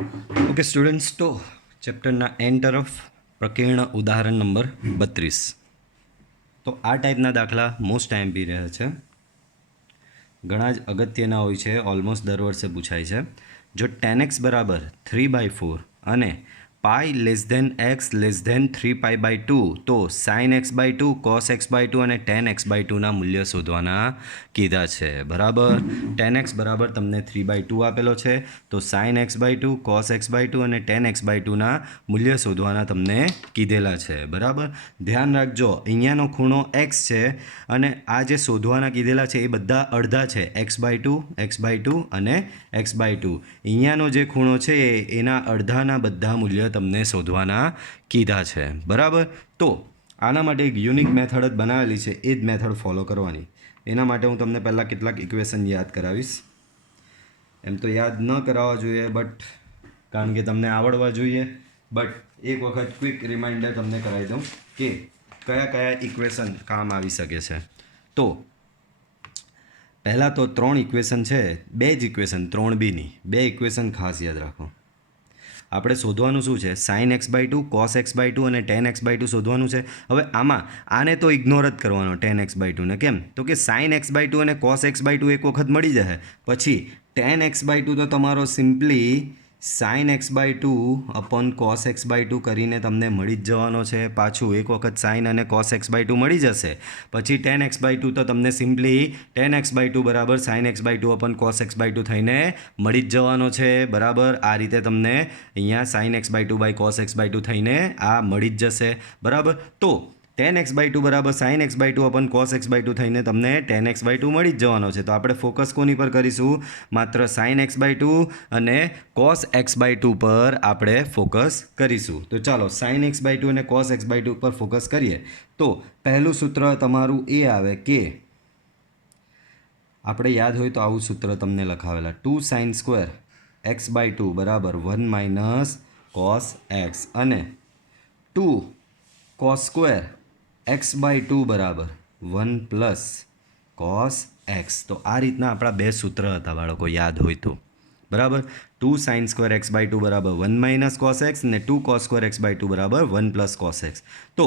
Okay students, तो ચેપ્ટરના and તરફ પ્રકીર્ણ ઉદાહરણ નંબર 32. તો આ ટાઈપના દાખલા મોસ્ટ આઈએમપી રહ્યા છે, ઘણા જ અગત્યના હોય છે, ઓલમોસ્ટ દર વર્ષે પૂછાય છે. જો 10x બરાબર 3/4 અને pi less than x less than 3π/2 તો સાઇન x/2 કોસ x/2 અને ટેન x/2ના મૂલ્ય શોધવાના કીધા છે. બરાબર, 10x બરાબર તમને 3/2 આપેલો છે, તો સાઇન x/2 કોસ x/2 અને ટેન x/2ના મૂલ્ય શોધવાના તમને કીધેલા છે. બરાબર, ધ્યાન રાખજો, અહીંયાનો ખૂણો x છે અને આ જે શોધવાના કીધેલા છે એ બધા અડધા છે, x/2 x/2 અને x/2. અહીંયાનો જે ખૂણો છે એના અડધાના બધા મૂલ્ય તમને શોધવાના કીધા છે. બરાબર, તો આના માટે એક યુનિક મેથડ જ બનાવેલી છે, એ જ મેથડ ફોલો કરવાની. એના માટે હું તમને પહેલાં કેટલાક ઇક્વેશન યાદ કરાવીશ. એમ તો યાદ ન કરાવવા જોઈએ, બટ કારણ કે તમને આવડવા જોઈએ, બટ એક વખત ક્વિક રિમાઇન્ડર તમને કરાવી દઉં કે કયા કયા ઇક્વેશન કામ આવી શકે છે. તો પહેલાં તો 3 ઇક્વેશન છે, 2 જ ઇક્વેશન, 3 બીની 2 ઇક્વેશન ખાસ યાદ રાખો. આપણે શોધવાનું શું છે? સાઇન x/2 કોસ x/2 અને ટેન x/2 શોધવાનું છે. હવે આને તો ઇગ્નોર જ કરવાનો, ટેન x/2 ને. કેમ? તો કે સાઇન x/2 અને કોસ x/2 એક વખત મળી જશે, પછી ટેન x/2 તો તમારો simply sign x/2 upon cos x/2 કરીને તમને મળી જ જવાનો છે. પાછું એક વખત સાઇન અને કોસ x/2 મળી જશે, પછી ટેન x/2 તો તમને સિમ્પલી ટેન x/2 બરાબર sign x/2 upon cos x/2 થઈને મળી જ જવાનો છે. બરાબર, આ રીતે તમને અહીંયા sign x/2 by cos x/2 થઈને આ મળી જ જશે. બરાબર, તો ટેન x/2 બરાબર સાઇન x/2 અપન કોસ x/2 થઈને તમને ટેન x/2 મળી જ જવાનો છે. તો આપણે ફોકસ કોની પર કરીશું? માત્ર સાઇન x/2 અને કોસ x/2 પર આપણે ફોકસ કરીશું. તો ચાલો સાઇન x/2 અને કોસ x/2 પર ફોકસ કરીએ. તો પહેલું સૂત્ર તમારું એ આવે કે આપણે યાદ હોય તો આવું સૂત્ર તમને લખાવેલા, 2 સાઇન સ્ક્વેર x/2 બરાબર 1 માઇનસ કોસ x અને 2 કોસ સ્ક્વેર x/2 બરાબર 1 પ્લસ કોસ x. તો આ રીતના આપણા બે સૂત્ર હતા બાળકો, યાદ હોય તો. બરાબર, 2 સાઇન સ્ક્વેર x/2 બરાબર 1 માઇનસ કોસ x અને 2 કોસ સ્ક્વેર x/2 બરાબર 1 પ્લસ કોસ x. તો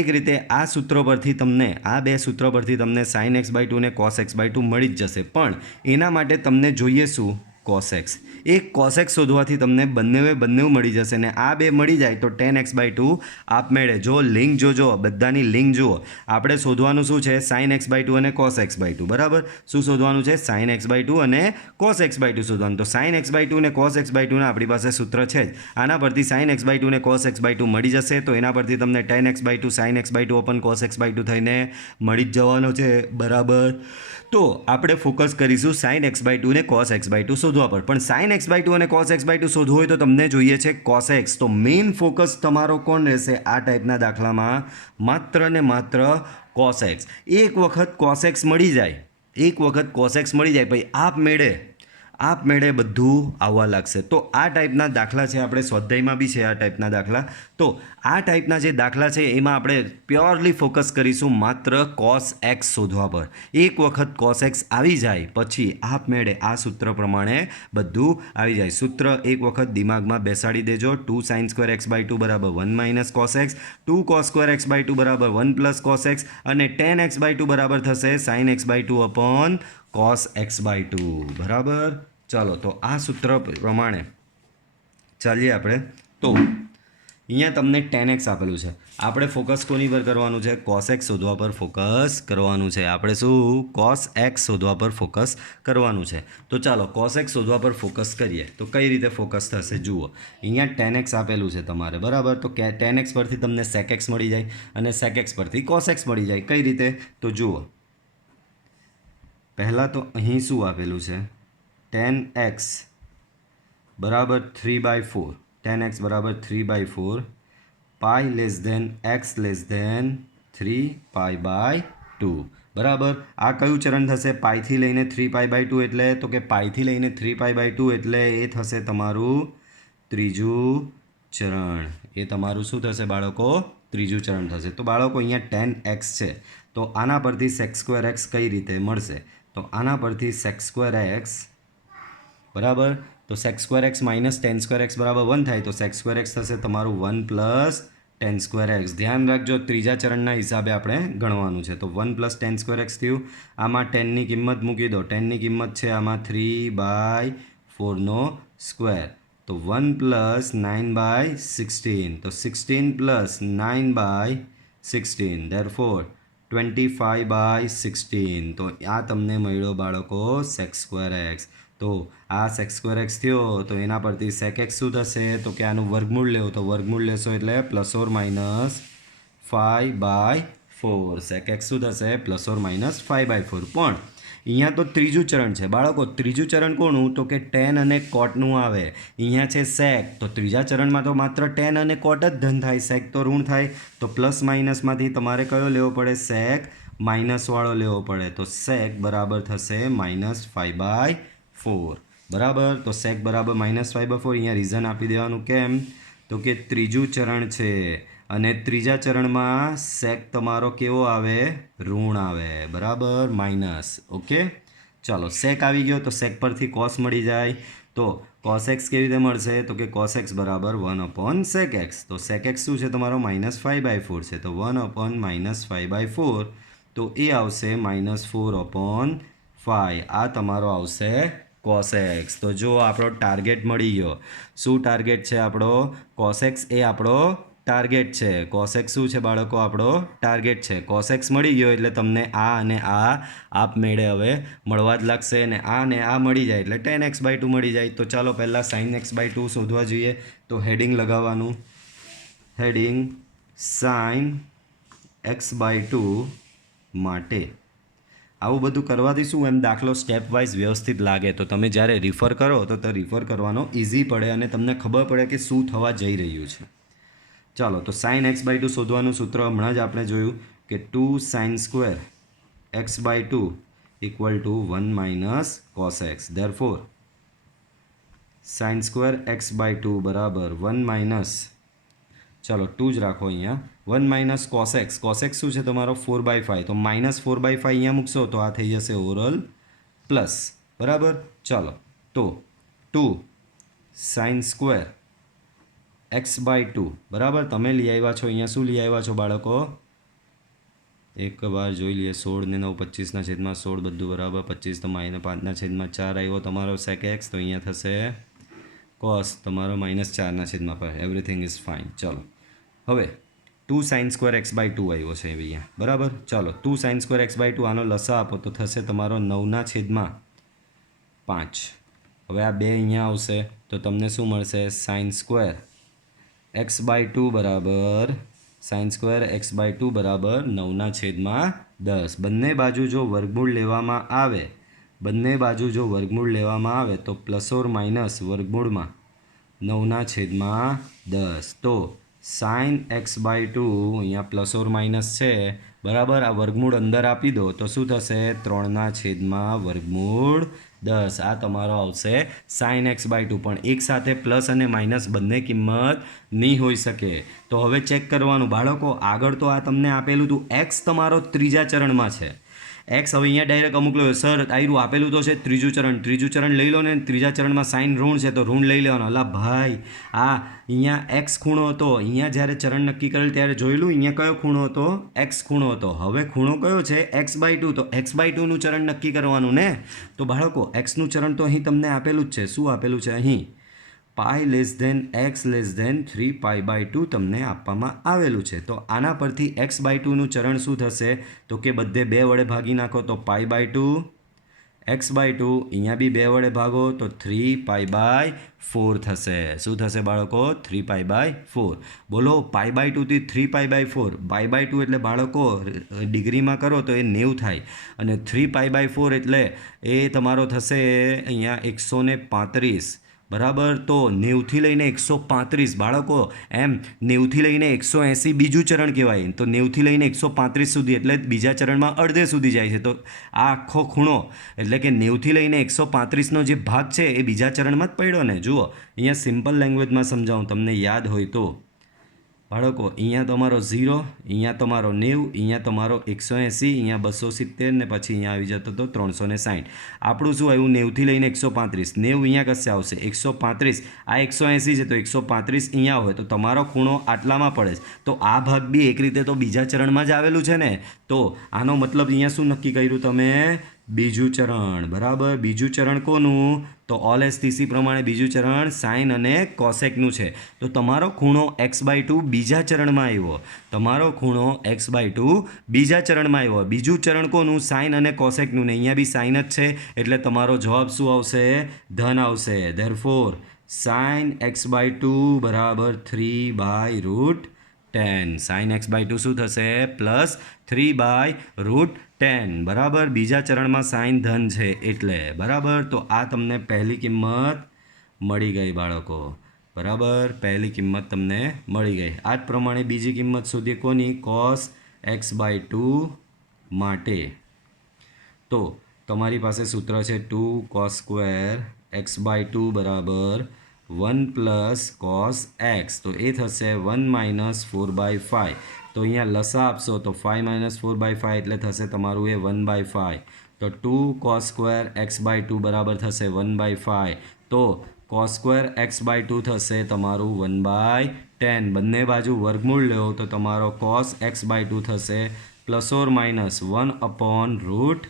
એક રીતે આ સૂત્ર પરથી તમને, આ બે સૂત્ર પરથી તમને સાઇન x/2 અને કોસ x/2 મળી જ જશે, પણ એના માટે તમને જોઈએ શું? Cos x. એક કોસ x શોધવાથી તમને બંને મળી જશે ને આ બે મળી જાય તો ટેન x/2 આપમેળે. જો લિંક જોજો, બધાની લિંક જુઓ. આપણે શોધવાનું શું છે? સાઇન x/2 અને કોસ x/2. બરાબર, શું શોધવાનું છે? સાઇન x/2 અને કોસ x/2 શોધવાનું. તો સાઇન x/2 અને કોસ x/2 ના આપણી પાસે સૂત્ર છે જ. આના પરથી સાઇન x/2 અને કોસ x/2 મળી જશે, તો એના પરથી તમને ten x/2 sign x/2 અપન cos x/2 થઈને મળી જ જવાનો છે. બરાબર, તો આપણે ફોકસ કરીશું સાઇન x/2 અને કોસ x/2 શોધવા પર. પણ સાઇન x/2 અને કોસ x/2 શોધવું હોય તો તમને જોઈએ છે કોસ x. તો મેઇન ફોકસ તમારો કોણ રહેશે આ ટાઈપના દાખલામાં? માત્ર ને માત્ર કોસ x. એક વખત કોસ x મળી જાય, એક વખત કોસ x મળી જાય, પછી આપમેળે બધું આવવા લાગશે. તો આ ટાઈપના દાખલા છે, આપણે સ્વાધ્યાયમાં બી છે આ ટાઈપના દાખલા. તો આ ટાઈપના જે દાખલા છે એમાં આપણે પ્યોરલી ફોકસ કરીશું માત્ર કોસ x શોધવા પર. એક વખત કોસ x આવી જાય પછી આપમેળે આ સૂત્ર પ્રમાણે બધું આવી જાય. સૂત્ર એક વખત દિમાગમાં બેસાડી દેજો, 2 સાઇન સ્ક્વેર x/2 બરાબર 1 minus cos x, 2 cos square x/2 બરાબર 1 પ્લસ કોસ x અને ટેન x/2 બરાબર થશે sign x/2 upon cos x/2. બરાબર, ચાલો તો આ સૂત્ર પ્રમાણે ચાલીએ આપણે. તો અહીંયા તમને ટેન એક્સ આપેલું છે, આપણે ફોકસ કોની પર કરવાનું છે? કોસ એક્સ શોધવા પર ફોકસ કરવાનું છે. આપણે શું? કોસ એક્સ શોધવા પર ફોકસ કરવાનું છે. તો ચાલો કોસ એક્સ શોધવા પર ફોકસ કરીએ. તો કઈ રીતે ફોકસ થશે જુઓ. અહીંયા ટેન એક્સ આપેલું છે તમારે, બરાબર. તો ટેન એક્સ પરથી તમને સેક એક્સ મળી જાય અને સેક એક્સ પરથી કોસ એક્સ મળી જાય. કઈ રીતે? તો જુઓ, પહેલાં તો અહીં શું આપેલું છે? ટેન એક્સ બરાબર 3/4, ટેન એક્સ બરાબર 3/4, pi less than x less than 3π/2. બરાબર, આ કયું ચરણ થશે? પાઈથી લઈને 3π/2 એટલે, તો કે પાઈથી લઈને 3π/2 એટલે એ થશે તમારું ત્રીજું ચરણ. એ તમારું શું થશે બાળકો? ત્રીજું ચરણ થશે. તો બાળકો અહીંયા ટેન એક્સ છે, તો આના પરથી સેક સ્ક્વેર એક્સ કઈ રીતે મળશે? તો આના પરથી સેક સ્ક્વેર એક્સ બરાબર તો sec square x minus tan square x બરાબર 1 થાય, તો સેક્સ સ્ક્વેર એક્સ થશે તમારું 1 પ્લસ ટેન સ્ક્વેર એક્સ. ધ્યાન રાખજો, ત્રીજા ચરણના હિસાબે આપણે ગણવાનું છે. તો 1 પ્લસ ટેન સ્ક્વેર એક્સ થયું. આમાં ટેનની કિંમત મૂકી દો. ટેનની કિંમત છે આમાં 3/4નો સ્ક્વેર. તો 1 પ્લસ 9/16. તો 16 પ્લસ 9/16 ધેરફોર 25/16. તો આ તમને મળ્યો બાળકો સેક્સ સ્ક્વેર એક્સ. તો આ સેક્સ સ્ક્વેર એક્સ થયો, તો એના પરથી સેક એક્સ શું થશે? તો કે આનું વર્ગમૂળ લેવું, તો વર્ગમૂળ લેશો એટલે ±5/4. સેક એક્સ શું થશે? ±5/4. પણ અહીંયા તો ત્રીજું ચરણ છે બાળકો. ત્રીજું ચરણ કોનું? તો કે ટેન અને કોટનું આવે. અહીંયા છે સેક, તો ત્રીજા ચરણમાં તો માત્ર ટેન અને કોટ જ ધન થાય, સેક તો ઋણ થાય. તો પ્લસ માઇનસમાંથી તમારે કયો લેવો પડે? સેક માઇનસવાળો લેવો પડે. તો સેક બરાબર થશે -5/4. બરાબર. તો સેક બરાબર -5/4. અહીંયા રીઝન આપી દેવાનું. કેમ? તો કે ત્રીજું ચરણ છે અને ત્રીજા ચરણમાં સેક તમારો કેવો આવે? ઋણ આવે. બરાબર, માઇનસ. ઓકે, ચાલો સેક આવી ગયો, તો સેક પરથી કોસ મળી જાય. તો કોસ એક્સ કેવી રીતે મળશે? તો કે કોસ એક્સ બરાબર 1/sec એક્સ. તો સેક એક્સ શું છે તમારો? -5/4 છે. તો 1/-5/4, તો એ આવશે -4/5. આ તમારો આવશે કોસ એક્સ. તો જો આપણો ટાર્ગેટ મળી ગયો. શું ટાર્ગેટ છે આપણો? કોસ એક્સ એ આપણો ટાર્ગેટ છે. કોસ એક્સ શું છે બાળકો? આપણો ટાર્ગેટ છે. કોસ એક્સ મળી ગયો એટલે તમને આ અને આ આપમેળે હવે મળવા જ લાગશે. અને આ ને આ મળી જાય એટલે 10x/2 મળી જાય. તો ચાલો પહેલાં sin x/2 શોધવા જોઈએ. તો હેડિંગ લગાવવાનું. હેડિંગ sin x/2 માટે. આવું બધું કરવાથી શું એમ દાખલો સ્ટેપ વાઇઝ વ્યવસ્થિત લાગે, તો તમે જ્યારે રિફર કરો તો રિફર કરવાનો ઇઝી પડે અને તમને ખબર પડે કે શું થવા જઈ રહ્યું છે. ચાલો, તો sin x/2 શોધવાનું સૂત્ર હમણાં જ આપણે જોયું કે 2 sin square x/2 = 1 - cos x. Therefore sin square x/2 બરાબર 1 - ચાલો 2 જ રાખો અહીંયા. 1 - cos x. cos x શું છે તમારો? 4/5. તો -4/5 અહીંયા મૂકશો તો આ થઈ જશે ઓવરઓલ પ્લસ. બરાબર. ચાલો, તો 2 sin square x/2 બરાબર. તમે લઈ આવ્યા છો અહીંયા. શું લઈ આવ્યા છો બાળકો? એક વાર જોઈ લઈએ. 16 ને 9 25/16 બધું બરાબર. 25 તો -5/4 આવ્યો તમારો સેક એક્સ. તો અહીંયા થશે કોસ તમારો -4/5. Everything is fine. ચાલો, હવે 2 sin square x/2 આવ્યો છે અહીંયા. બરાબર. ચાલો, 2 sin square x/2 આનો લસા આપો તો થશે તમારો 9/5. હવે આ બે અહીંયા આવશે તો તમને શું મળશે? sin square x/2 બરાબર 9/10. બંને બાજુ જો વર્ગમૂળ લેવામાં આવે તો પ્લસ ઓર માઇનસ વર્ગમૂળમાં 9/10. તો sin x/2 અહીંયા પ્લસ ઓર માઇનસ છે. બરાબર. આ વર્ગમૂળ અંદર આપી દો તો શું થશે? 3/10. આ તમારો આવશે sin x/2. પણ એક સાથે પ્લસ અને માઇનસ બંને કિંમત નહીં હોઈ શકે. તો હવે ચેક કરવાનું બાળકો. આગળ તો આ તમને આપેલું હતું. એક્સ તમારો ત્રીજા ચરણમાં છે. એક્સ હવે અહીંયા ડાયરેક્ટ અમુક લો સર આયરું આપેલું તો છે ત્રીજું ચરણ લઈ લો ને. ત્રીજા ચરણમાં સાઇન ઋણ છે તો ઋણ લઈ લેવાનો. અલા ભાઈ, આ અહીંયા એક્સ ખૂણો હતો. અહીંયા જ્યારે ચરણ નક્કી કરેલ ત્યારે જોયેલું અહીંયા કયો ખૂણો હતો? એક્સ ખૂણો હતો. હવે ખૂણો કયો છે? x/2. તો x/2નું ચરણ નક્કી કરવાનું ને. તો બાળકો એક્સનું ચરણ તો અહીં તમને આપેલું જ છે. શું આપેલું છે અહીં? π x <3π/2 તમને આપવામાં આવેલું છે. તો આના પરથી x/2નું ચરણ શું થશે? તો કે બધે 2 વડે ભાગી નાખો તો π/2. x/2 અહીંયા બી 2 વડે ભાગો તો 3π/4 થશે. શું થશે બાળકો? 3π/4. બોલો, π/2 થી 3π/4. π/2 એટલે બાળકો ડિગ્રીમાં કરો તો એ 90 થાય અને 3π/4 એટલે એ તમારો થશે અહીંયા 135. બરાબર. તો 90થી લઈને 135 બાળકો. એમ 90થી લઈને 180 બીજું ચરણ કહેવાય. તો 90થી લઈને 135 સુધી એટલે બીજા ચરણમાં અડધે સુધી જાય છે. તો આ આખો ખૂણો એટલે કે 90થી લઈને 135નો જે ભાગ છે એ બીજા ચરણમાં જ પડ્યો ને. જુઓ અહીંયા સિમ્પલ લેંગ્વેજમાં સમજાવું તમને યાદ હોય તો. બાળકો અહીંયા તમારો 0, અહીંયા તમારો 90, અહીંયા તમારો 180, અહીંયા 270 ને પછી અહીંયા આવી જતો તો 360. આપણું શું આવ્યું 90થી લઈને 135. 90 અહીંયા કશે આવશે 135, આ 180 છે તો 135 અહીંયા હોય તો તમારો ખૂણો આટલામાં પડે છે. તો આ ભાગ બી એક રીતે તો બીજા ચરણમાં જ આવેલું છે ને. તો આનો મતલબ અહીંયા શું નક્કી કર્યું તમે? બીજું ચરણ. બરાબર. બીજું ચરણ કોનું? તો ઓલ એસટીસી પ્રમાણે બીજું ચરણ સાઇન અને કોસેકનું છે. તો તમારો ખૂણો x/2 બીજા ચરણમાં આવ્યો. તમારો ખૂણો x/2 બીજા ચરણમાં આવ્યો. બીજું ચરણ કોનું? સાઇન અને કોસેકનું. ને અહીંયા બી સાઇન જ છે એટલે તમારો જવાબ શું આવશે? ધન આવશે. ધેરફોર સાઇન x/2 બરાબર 3/√10. સાઇન x/2 શું થશે? પ્લસ 3/√10. બરાબર. બીજા ચરણમાં સાઇન ધન છે એટલે. બરાબર. તો આ તમને પહેલી કિંમત મળી ગઈ બાળકો. બરાબર. પહેલી કિંમત તમને મળી ગઈ. આ જ પ્રમાણે બીજી કિંમત શોધીએ કોની? કોસ x/2 માટે. તો તમારી પાસે સૂત્ર છે 2 cos સ્ક્વેર x/2 બરાબર 1 પ્લસ કોસ એક્સ. તો એ થશે 1 માઇનસ 4/5. તો અહીંયા લસા આપશો તો 5 - 4/5 એટલે થશે તમારું એ 1/5. તો 2 cos સ્ક્વેર x/2 બરાબર થશે 1/5. તો cos સ્ક્વેર x/2 થશે તમારું 1/10. બંને બાજુ વર્ગમૂળ લો તો તમારો cos x/2 થશે ±1/√10.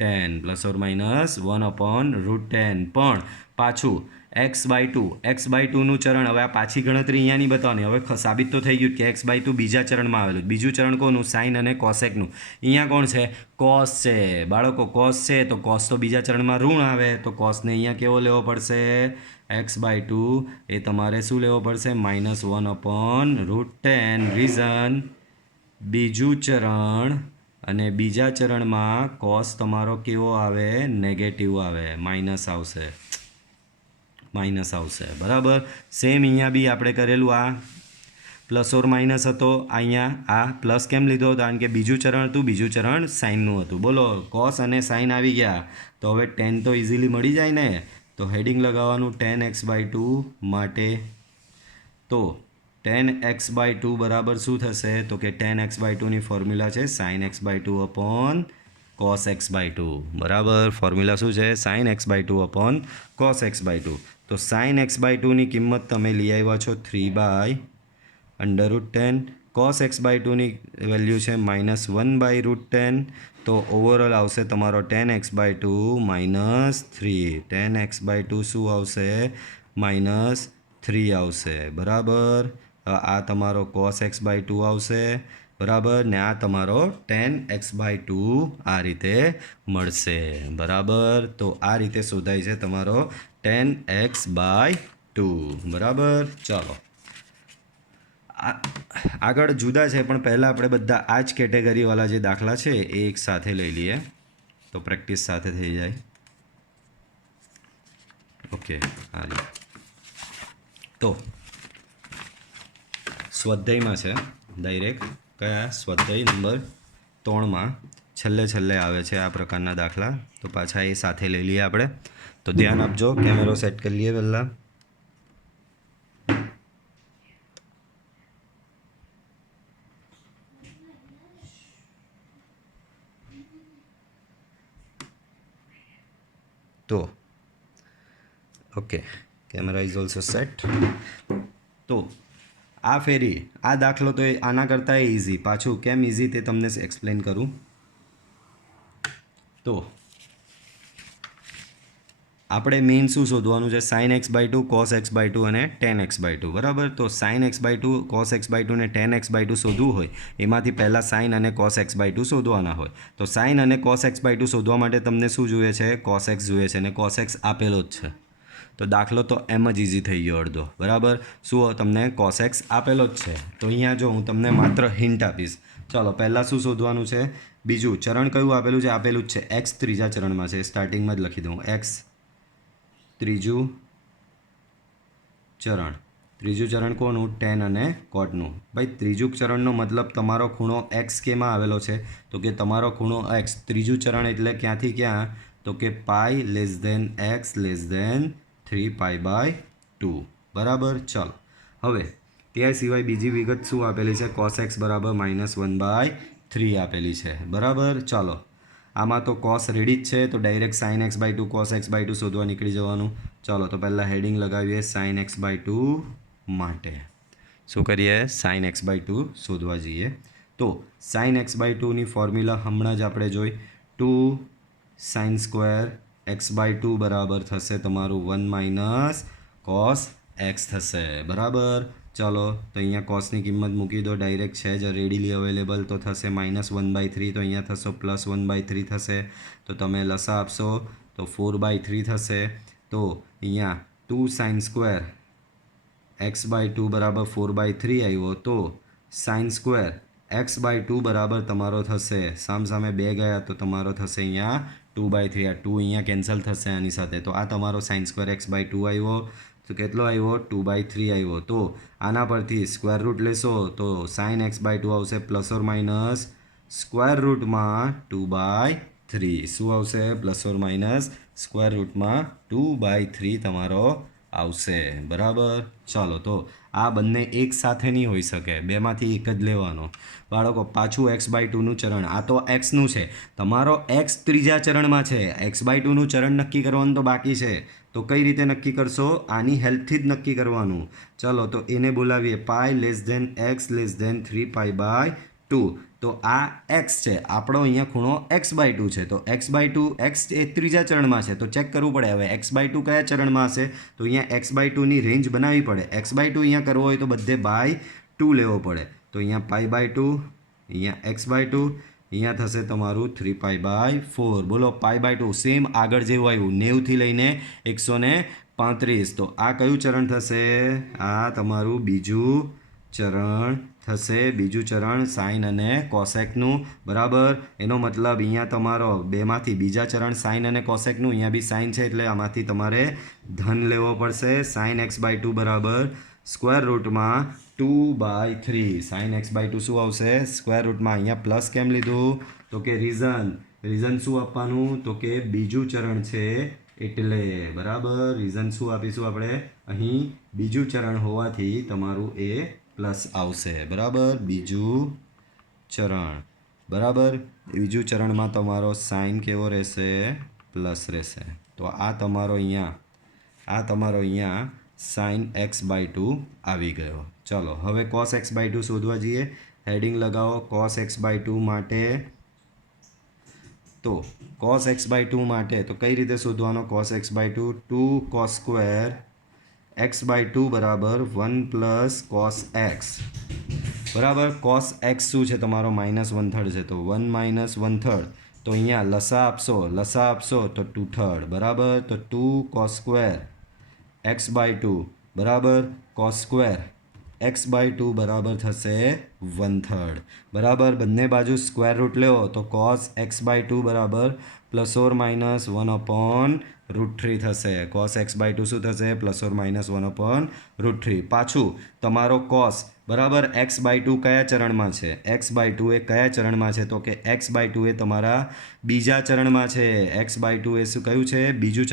±1/√10. પણ પાછું x/2 નું ચરણ. હવે આ પાછી ગણતરી અહીંયા નહીં બતાવવાની. હવે સાબિત તો થઈ ગયું કે x/2 બીજા ચરણમાં આવેલું. બીજું ચરણ કોનું? સાઇન અને કોસેકનું. અહીંયા કોણ છે? કોસ છે. બાળકો કોસ છે તો કોસ તો બીજા ચરણમાં ઋણ આવે. તો કોસને અહીંયા કેવો લેવો પડશે? x/2 એ તમારે શું લેવો પડશે? -1/√10. રીઝન બીજું ચરણ અને બીજા ચરણમાં કોસ તમારો કેવો આવે? નેગેટિવ આવે. માઇનસ આવશે. બરાબર. સેમ અહીંયા બી આપણે કરેલું. આ પ્લસ ઓર માઇનસ હતો. અહીંયા આ પ્લસ કેમ લીધો? કારણ કે બીજું ચરણ હતું. બીજું ચરણ સાઇનનું હતું. બોલો. કોસ અને સાઇન આવી ગયા તો હવે 10 તો ઇઝીલી મળી જાય ને. તો હેડિંગ લગાવવાનું 10x/2 માટે. તો 10x/2 બરાબર શું થશે? તો કે 10x/2 ની ફોર્મ્યુલા છે sin x/2 upon cos x/2. બરાબર. ફોર્મ્યુલા શું છે? sin x/2 upon cos x/2. તો sin x/2 ની કિંમત તમે લઈ આવ્યા છો 3/√10. cos x/2 ની વેલ્યુ છે -1/√10. તો ઓવરઓલ આવશે તમારો 10x/2 -3. 10x/2 શું આવશે? -3 આવશે. બરાબર. આ તમારો cos x/2 આવશે. બરાબર. ને આ તમારો 10x/2 આ રીતે મળશે. બરાબર. તો આ રીતે શોધાય છે તમારો 10x/2. બરાબર. ચાલો આગળ જુદા છે પણ પહેલાં આપણે બધા આ જ કેટેગરીવાળા જે દાખલા છે એ એક સાથે લઈ લઈએ તો પ્રેક્ટિસ સાથે થઈ જાય. ઓકે. હા. તો સ્વાધ્યાયમાં છે ડાયરેક્ટ. કયા? સ્વાધ્યાય નંબર 3માં છેલ્લે આવે છે આ પ્રકારના દાખલા. તો પાછા એ સાથે લઈ લઈએ આપણે. તો ધ્યાન આપજો. કેમેરો સેટ કરી લઈએ પહેલાં. તો okay. Camera is also set. તો આ ફેરી આ દાખલો તો આના કરતાં ઇઝી. પાછું કેમ ઇઝી તે તમને એક્સપ્લેન કરું. તો આપણે મેઇન શું શોધવાનું છે? sin x/2 cos x/2 અને tan x/2. બરાબર. તો sin x/2 cos x/2 અને tan x/2 શોધવું હોય એમાંથી પહેલાં sin અને cos x/2 શોધવાના હોય. તો sin અને cos x/2 શોધવા માટે તમને શું જોઈએ છે? cos x જોઈએ છે અને cos x આપેલો જ છે. તો દાખલો તો એમ જ ઇઝી થઈ ગયો અડધો. બરાબર. શું તમને cos x આપેલો જ છે. તો અહીંયા જો હું તમને માત્ર હિન્ટ આપીશ. ચાલો પહેલાં શું શોધવાનું છે? બીજું ચરણ કયું આપેલું છે? આપેલું જ છે x ત્રીજા ચરણમાં છે. સ્ટાર્ટિંગમાં જ લખી દઉં x ત્રીજું ચરણ. ત્રીજું ચરણ કોનું? tan અને cotનું. ભાઈ ત્રીજું ચરણનો મતલબ તમારો ખૂણો x કેમાં આવેલો છે? તો કે તમારો ખૂણો x. ત્રીજું ચરણ એટલે ક્યાંથી ક્યાં? તો કે પાઈ x <3 3π/2. બરાબર. ચાલો હવે त्या सिवाय बीजी विगत शू आपेली है cos x बराबर -1/3 आपेली है बराबर। चलो आमा तो cos रेडी ज है तो direct sin x/2 cos x/2 शोधवा निकली जवानुं। चलो तो पहला हेडिंग लगावीए sin x/2 माटे शू करिए sin x/2 शोधवा जईए। तो sin x/2 नी फॉर्म्युला हमणां ज आपणे जोई 2 sin स्क्वेर x/2 बराबर थशे तमारुं 1 - cos x थशे बराबर। चलो तो अहींया cos नी किंमत मूकी दो डायरेक्ट है ज रेडीली अवेलेबल तो थशे -1/3 तो अहींया थशो +1/3 थशे तो तमे लसा आपशो तो 4/3 थशे। तो अहींया 2 sin स्क्वेर x/2 बराबर 4/3 आव्यो तो sin स्क्वेर x/2 बराबर तमारो थशे साम सामे 2 गया तो तमारो थशे अहींया 2/3 आ 2 अहींया केन्सल थशे आनी साथे तो आ तमारो sin स्क्वेर x/2 आव्यो तो केटलो आव्यो 2/3 आव्यो। तो आना परथी स्क्वेर रूट लेशो तो sin x/2 आवशे प्लस और माइनस स्क्वेर रूट में 2/3 शू आवशे प्लस और माइनस स्क्वेर रूट में 2/3 तमारो आवशे बराबर। चलो तो आ बंने एक साथे नहीं होई सके बेमांथी एक ज लेवानो बाळको। पाछुं x/2 नुं चरण आ तो x नुं छे तमारो x त्रीजा चरण में छे x/2 नुं चरण नक्की करवानुं तो बाकी छे तो कई रीते नक्की करशो आनी हेल्पथी ज नक्की करवानुं। चलो तो एने बोलावीए pi less than x less than 3π/2 तो आ x है आपणो अहींया खूणो x/2 है तो x/2 x ए त्रीजा चरण में है तो चेक करवू पड़े हवे x/2 कया चरण में हशे तो अहींया x/2 नी रेंज बनावी पड़े x/2 अहींया करवो होय तो बधे बाय 2 लेवो पड़े तो अहींया π/2 अहींया x/2 अहींया थशे तमारुं 3π/4 बोलो π/2 सेम आगळ जेवुं आव्युं 90 थी लईने 135 तो आ कयुं चरण थशे आ तमारुं बीजुं चरण थशे बीजुं चरण साइन अने कोसेकनुं बराबर। एनो मतलब अहींया तमारो बेमांथी बीजा चरण साइन अने कोसेकनुं अहींया बी साइन छे एटले आमांथी तमारे धन लेवो पड़शे sin x/2 बराबर स्क्वेर रूट में 2/3 sin x/2 शू आवशे स्क्वेर रूट में अहींया प्लस केम लीधुं तो के रीजन शू आपवानुं तो के बीजुं चरण छे एटले बराबर। रीजन शू आपीशुं आपणे अहीं बीजुं चरण होवाथी तमारुं ए प्लस आवशे बराबर। बीजुं चरण बराबर बीजुं चरण में तमारो साइन केवो रहेशे प्लस रहेशे तो आ तमारो अहींया sin x/2 आवी गयो। चलो हवे cos x/2 शोधवा जईए हेडिंग लगाओ cos x/2 माटे तो cos x/2 माटे तो कई रीते शोधवानो cos x/2 2 cos square x/2 बराबर 1 + cos x बराबर। cos x शू है तमारो -1/3 है तो 1 - 1/3 तो अहींया लसा आपशो तो 2/3 बराबर। तो 2 cos स्क्वेर x/2 बराबर cos स्क्वेर x/2 बराबर थशे 1/3 बराबर। बंने बाजू स्क्वेर रूट लेवो तो cos x/2 बराबर प्लस और माइनस 1/√3 थशे cos x/2 शू थशे प्लस और माइनस 1/√3 पाछू तमारो cos बराबर x/2 कया चरण में है x/2 ए कया चरण में है तो कि x/2 ए तमारा बीजा चरण में है x/2 ए शू कयुं छे बीजू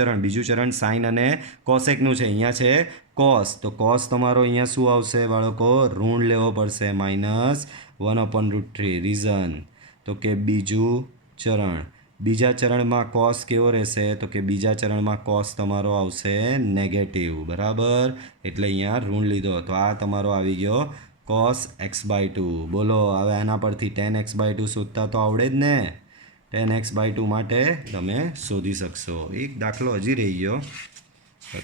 चरण साइन अने कोसेकनुं छे अहींया छे cos तो cos तमारो अहींया शू आवशे बाळको ऋण लेवो पड़शे -1/√3 रीजन तो कि बीजू चरण बीजा चरण में cos केवो रहेशे तो कि बीजा चरण में cos तमारो आवशे नेगेटिव बराबर एटले अहींया ऋण लीधो तो आ तमारो आवी गयो cos x/2 बोलो हवे आना परथी tan x/2 शोधता तो आवड़े ज ने tan x/2 माटे तमे शोधी शकशो। एक दाखलो हजी रही गयो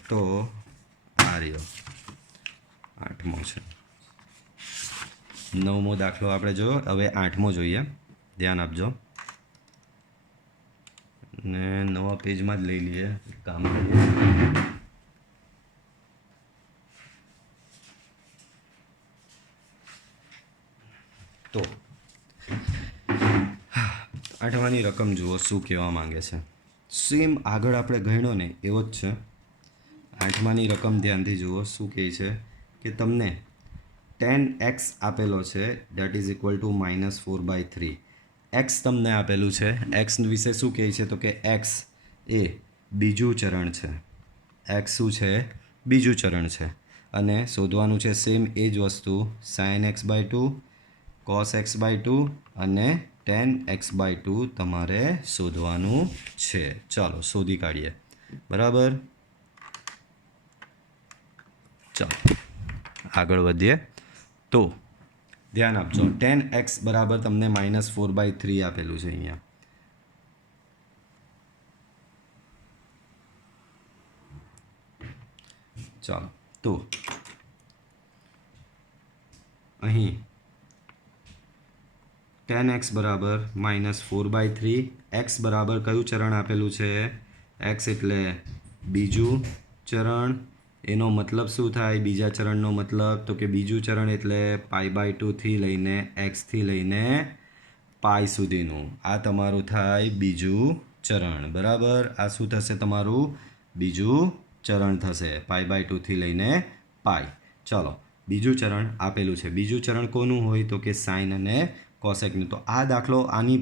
तो आ रह्यो 8मो छे 9मो दाखलो आपणे जो हवे 8मो जोईए ध्यान आपजो ने नवा पेज में ज लई लीए काम करिए। तो 8मानी रकम जुओ शू कहेवा मांगे छे सेम आगळ आपणे गण्यो ने एवो ज छे। 8मानी रकम ध्यानथी जुओ शू कहे छे कि तमने tan x आपेलो छे that is equal to -4/3 x तमने आपेलू है एक्स विषे शू कहे छे तो कि एक्स ए बीजू चरण है एक्स शू है बीजू चरण है અને શોધવાનું છે સેમ એ જ વસ્તુ sine x by two cos x by two અને ટેન એક્સ બાય ટુ તમારે શોધવાનું છે. ચાલો શોધી કાઢીએ. બરાબર, ચાલો આગળ વધીએ. તો ધ્યાન આપજો, ટેન એક્સ બરાબર તમને -4/3 આપેલું છે અહીંયા. ચાલો તો અહીં ટેન એક્સ બરાબર -4/3, એક્સ બરાબર કયું ચરણ આપેલું છે? એક્સ એટલે બીજું ચરણ. એનો મતલબ શું થાય? બીજા ચરણનો મતલબ તો કે બીજું ચરણ એટલે π/2થી લઈને એક્સથી લઈને પાઈ સુધીનું. આ તમારું થાય બીજું ચરણ. બરાબર, આ શું થશે? તમારું બીજું ચરણ થશે, π/2થી લઈને પાઈ. ચાલો બીજું ચરણ આપેલું છે. બીજું ચરણ કોનું હોય? તો કે સાઇન અને કોસેકનું. તો આ દાખલો આની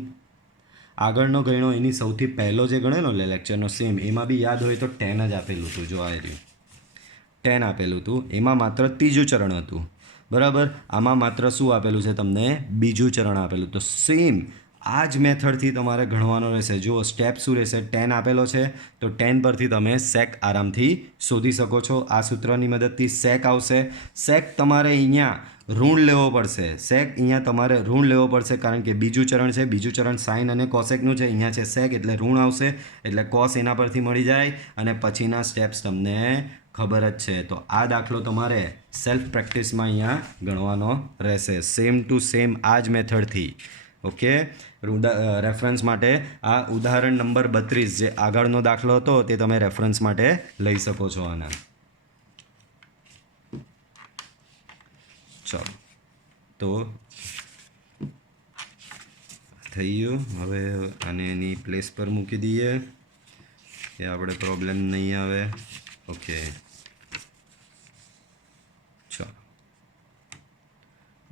આગળનો ગણ્યો એની સૌથી પહેલો જે ગણેલો લેક્ચરનો સેમ, એમાં બી યાદ હોય તો 10 જ આપેલું હતું. જો આ રહ્યું 10 આપેલું હતું, એમાં માત્ર ત્રીજું ચરણ હતું. બરાબર, આમાં માત્ર શું આપેલું છે તમને? બીજું ચરણ આપેલું. તો સેમ આ જ મેથડથી તમારે ગણવાનો રહેશે. જો સ્ટેપ શું રહેશે? 10 આપેલો છે તો 10 પરથી તમે સેક આરામથી શોધી શકો છો. આ સૂત્રની મદદથી સેક આવશે. સેક તમારે અહીંયા ઋણ લેવો પડશે. સેક અહીંયા તમારે ઋણ લેવો પડશે, કારણ કે બીજું ચરણ છે. બીજું ચરણ સાઇન અને કોસેકનું છે. અહીંયા છે સેક એટલે ઋણ આવશે, એટલે કોસ એના પરથી મળી જાય અને પછીના સ્ટેપ્સ તમને ખબર જ છે. તો આ દાખલો તમારે સેલ્ફ પ્રેક્ટિસમાં અહીંયા ગણવાનો રહેશે, સેમ ટુ સેમ આ જ મેથડથી. ઓકે, રેફરન્સ માટે આ ઉદાહરણ નંબર 32 જે આગળનો દાખલો હતો તે તમે રેફરન્સ માટે લઈ શકો છો આના. ચાલો તો થઈ ગયું. હવે આને એની પ્લેસ પર મૂકી દઈએ કે આપણે પ્રોબ્લેમ નહીં આવે. ઓકે, ચાલો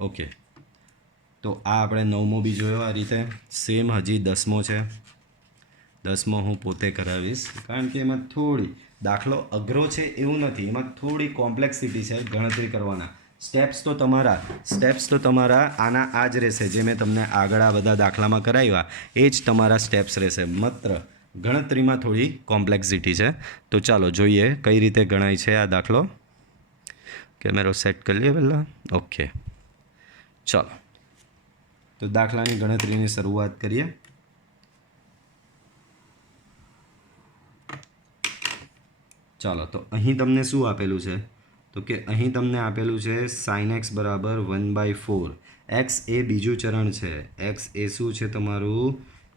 ઓકે. તો આ આપણે 9મો બી જોયો આ રીતે. સેમ હજી 10મો છે. 10મો હું પોતે કરાવીશ, કારણ કે એમાં થોડી દાખલો અઘરો છે એવું નથી, એમાં થોડી કોમ્પ્લેક્સિટી છે ગણતરી કરવાના. સ્ટેપ્સ તો તમારા આના આ જ રહેશે જે મેં તમને આગળ આ બધા દાખલામાં કરાવ્યા એ જ તમારા સ્ટેપ્સ રહેશે. માત્ર ગણતરીમાં થોડી કોમ્પ્લેક્સિટી છે. તો ચાલો જોઈએ કઈ રીતે ગણાય છે આ દાખલો. કેમેરો સેટ કરી લઈએ પહેલાં. ઓકે, ચાલો તો દાખલાની ગણતરીની શરૂઆત કરીએ. ચાલો તો અહીં તમને શું આપેલું છે? તો કે અહીં તમને આપેલું છે સાઇન એક્સ બરાબર 1/4. એક્સ એ બીજું ચરણ છે. એક્સ એ શું છે? તમારું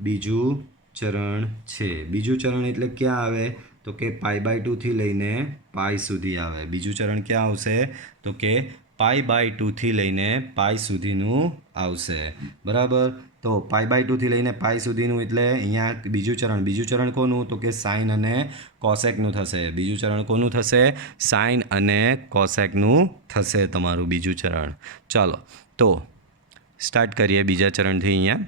બીજું ચરણ છે. બીજું ચરણ એટલે ક્યાં આવે? તો કે π/2થી લઈને પાઈ સુધી આવે. બીજું ચરણ ક્યાં આવશે? તો કે π/2થી લઈને પાઈ સુધીનું આવશે. બરાબર, તો π/2થી લઈને પાઈ સુધીનું એટલે અહીંયા બીજું ચરણ કોનું? તો કે સાઇન અને કોસેકનું થશે. બીજું ચરણ કોનું થશે? સાઇન અને કોસેકનું થશે તમારું બીજું ચરણ. ચાલો તો સ્ટાર્ટ કરીએ બીજા ચરણથી અહીંયા.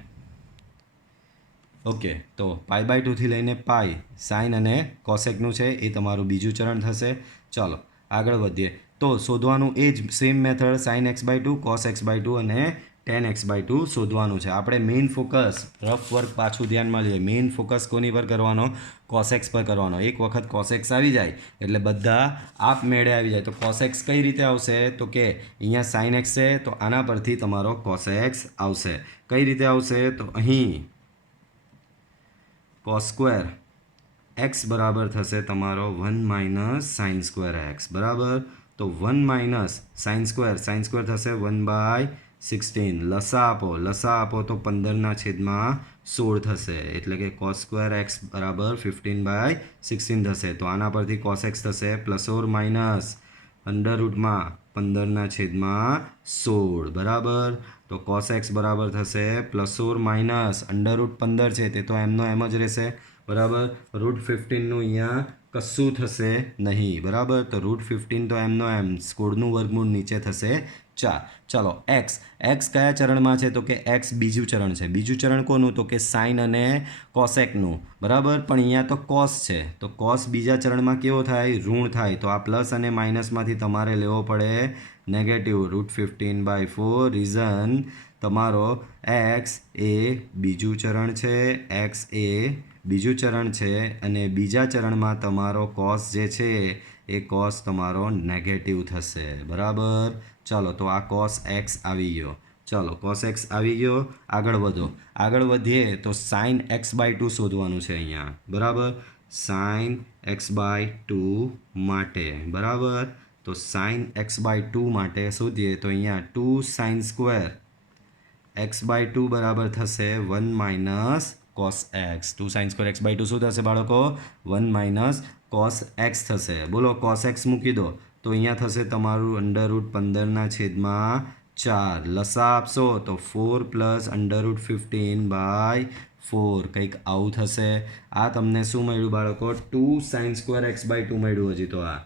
ઓકે, તો π/2થી લઈને પાઈ સાઇન અને કોસેકનું છે, એ તમારું બીજું ચરણ થશે. ચાલો આગળ વધીએ. તો શોધવાનું એ જ same method, sign x/2 cos x/2 અને ટેન x/2 શોધવાનું છે. આપણે મેઇન ફોકસ રફ વર્ક પાછું ધ્યાનમાં લઈએ. મેઇન ફોકસ કોની પર કરવાનો? કોસેક્સ પર કરવાનો. એક વખત કોસેક્સ આવી જાય એટલે બધા આપમેળે આવી જાય. તો કોસેક્સ કઈ રીતે આવશે? તો કે અહીંયા સાઇન એક્સ છે તો આના પરથી તમારો કોસેક્સ આવશે. કઈ રીતે આવશે? તો અહીં કોસ સ્ક્વેર એક્સ બરાબર થશે તમારો 1 - સાઇન સ્ક્વેર એક્સ. બરાબર, તો 1 - સાઇન સ્ક્વેર થશે 1/16. લસા આપો તો 15/16 થશે, એટલે કે કોસ સ્ક્વેર એક્સ બરાબર 15/16 થશે. તો આના પરથી કોસ એક્સ થશે ±15/16. બરાબર, તો કોસ એક્સ બરાબર થશે ±15 છે તે તો એમનો એમ જ રહેશે. બરાબર. √15નું અહીંયા કશું થશે નહીં. બરાબર. તો √15 તો એમનો એમ સ્કોડનું વર્ગમૂળ નીચે થશે 4. ચાલો એક્સ કયા ચરણમાં છે? તો કે એક્સ બીજું ચરણ છે. બીજું ચરણ કોનું? તો કે સાઇન અને કોસેકનું. બરાબર. પણ અહીંયા તો કોસ છે, તો કોસ બીજા ચરણમાં કેવો થાય? ઋણ થાય. તો આ પ્લસ અને માઇનસમાંથી તમારે લેવો પડે નેગેટિવ. √15/4. રીઝન તમારો એક્સ એ બીજું ચરણ છે, એક્સ એ બીજું ચરણ છે અને બીજા ચરણમાં તમારો કોસ જે છે એ કોસ તમારો નેગેટિવ થશે. બરાબર. ચાલો, તો આ કોસ એક્સ આવી ગયો. ચાલો, કોસ એક્સ આવી ગયો. આગળ વધો. આગળ વધીએ તો સાઇન x/2 શોધવાનું છે અહીંયા. બરાબર. સાઇન x/2 માટે. બરાબર. તો સાઇન x/2 માટે શોધીએ તો અહીંયા 2 સાઇન સ્ક્વેર x/2 બરાબર થશે 1 minus cos x. 2 sine square x/2 શું થશે બાળકો? 1 માઇનસ કોસ એક્સ થશે. બોલો, કોસ એક્સ મૂકી દો તો અહીંયા થશે તમારું √15/4. લસા આપશો તો 4 + √15/4 કંઈક આવું થશે. આ તમને શું મળ્યું બાળકો? 2 સાઇન સ્ક્વેર x/2 મળ્યું. હજી તો આ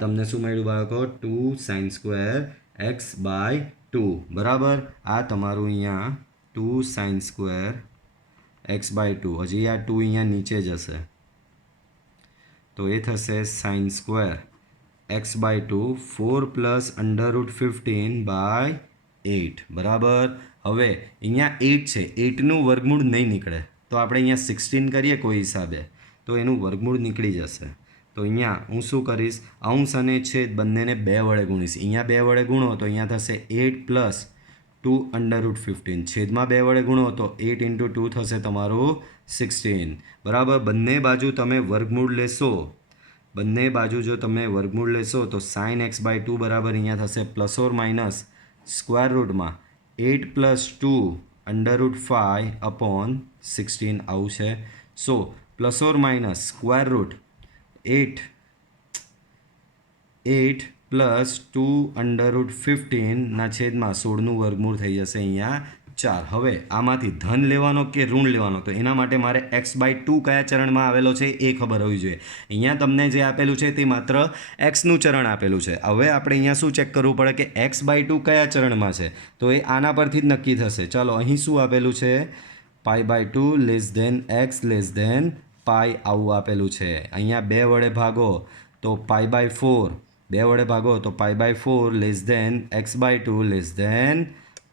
તમને શું મળ્યું બાળકો? 2 સાઇન સ્ક્વેર x/2. બરાબર. આ તમારું અહીંયા 2 સાઇન સ્ક્વેર x/2. હજી આ 2 અહીંયા નીચે જશે તો એ થશે સાઇન સ્ક્વેર x/2 4 + √15/8. બરાબર. હવે અહીંયા 8 છે, 8નું વર્ગમૂળ નહીં નીકળે તો આપણે અહીંયા 16 કરીએ કોઈ હિસાબે તો એનું વર્ગમૂળ નીકળી જશે. તો અહીંયા હું શું કરીશ? અંશ અને છેદ બંનેને 2 વડે ગુણીશ. અહીંયા 2 વડે ગુણો તો અહીંયા થશે 8 + 2 √15. છેદમાં 2 વડે ગુણો તો 8 × 2 થશે તમારું 16. બરાબર. બંને બાજુ તમે વર્ગમૂળ લેશો, બંને બાજુ જો તમે વર્ગમૂળ લેશો તો સાઇન x/2 બરાબર અહીંયા થશે ± √ 8 + 2 √5/16 આવું છે. સો ± √8 + 2 √15 ના છેદમાં 16નું વર્ગમૂળ થઈ જશે અહીંયા 4. હવે આમાંથી ધન લેવાનો કે ઋણ લેવાનો? તો એના માટે મારે x/2 કયા ચરણમાં આવેલો છે એ ખબર હોવી જોઈએ. અહીંયા તમને જે આપેલું છે તે માત્ર એક્સનું ચરણ આપેલું છે. હવે આપણે અહીંયા શું ચેક કરવું પડે કે x/2 કયા ચરણમાં છે? તો એ આના પરથી જ નક્કી થશે. ચાલો, અહીં શું આપેલું છે? π/2 x π આવું આપેલું છે. અહીંયા 2 વડે ભાગો તો π/4, 2 વડે ભાગો તો π/4 x/2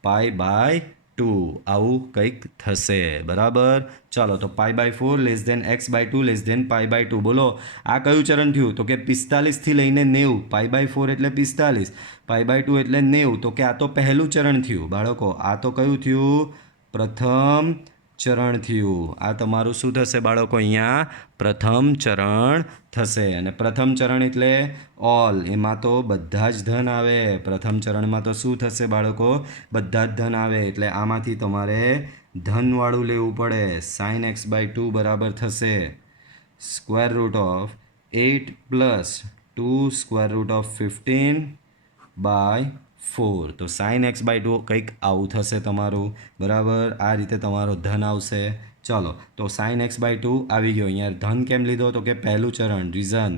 π/2 આવું કંઈક થશે. બરાબર. ચાલો, તો π/4 x/2 π/2. બોલો, આ કયું ચરણ થયું? તો કે 45 થી લઈને 90. π/4 એટલે 45, π/2 એટલે 90. તો કે આ તો પહેલું ચરણ થયું બાળકો. આ તો કયું થયું? પ્રથમ ચરણ થયું. આ તમારું શું થશે બાળકો? અહીંયા પ્રથમ ચરણ થશે. અને પ્રથમ ચરણ એટલે ઓલ, એમાં તો બધા જ ધન આવે. પ્રથમ ચરણમાં તો શું થશે બાળકો? બધા જ ધન આવે. એટલે આમાંથી તમારે ધનવાળું લેવું પડે. સાઇન x/2 બરાબર થશે √8 + 2 √15/4. તો સાઇન x/2 કંઈક આવું થશે તમારું. બરાબર. આ રીતે તમારો ધન આવશે. ચાલો, તો સાઇન x/2 આવી ગયો. અહીંયા ધન કેમ લીધો? તો કે પહેલું ચરણ, રીઝન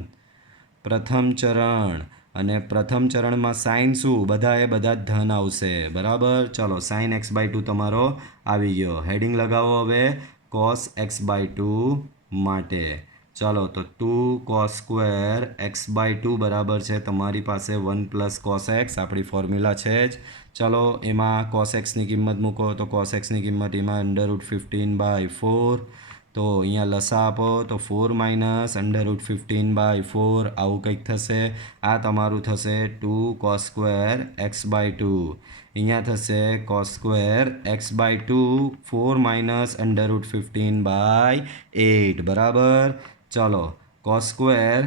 પ્રથમ ચરણ, અને પ્રથમ ચરણમાં સાઇન શું? બધા જ ધન આવશે. બરાબર. ચાલો, સાઇન x/2 તમારો આવી ગયો. હેડિંગ લગાવો હવે કોસ x/2 માટે. ચાલો, તો 2 cos સ્ક્વેર x/2 બરાબર છે તમારી પાસે 1 + cos x. આપણી ફોર્મ્યુલા છે જ. ચાલો, એમાં cos xની કિંમત મૂકો તો cos xની કિંમત એમાં √15/4. તો અહીંયા લસા આપો તો 4 - √15/4 આવું કંઈક થશે. આ તમારું થશે 2 cos સ્ક્વેર x/2. અહીંયા થશે cos સ્ક્વેર x/2 4 - √15/8. બરાબર. ચાલો, cos સ્ક્વેર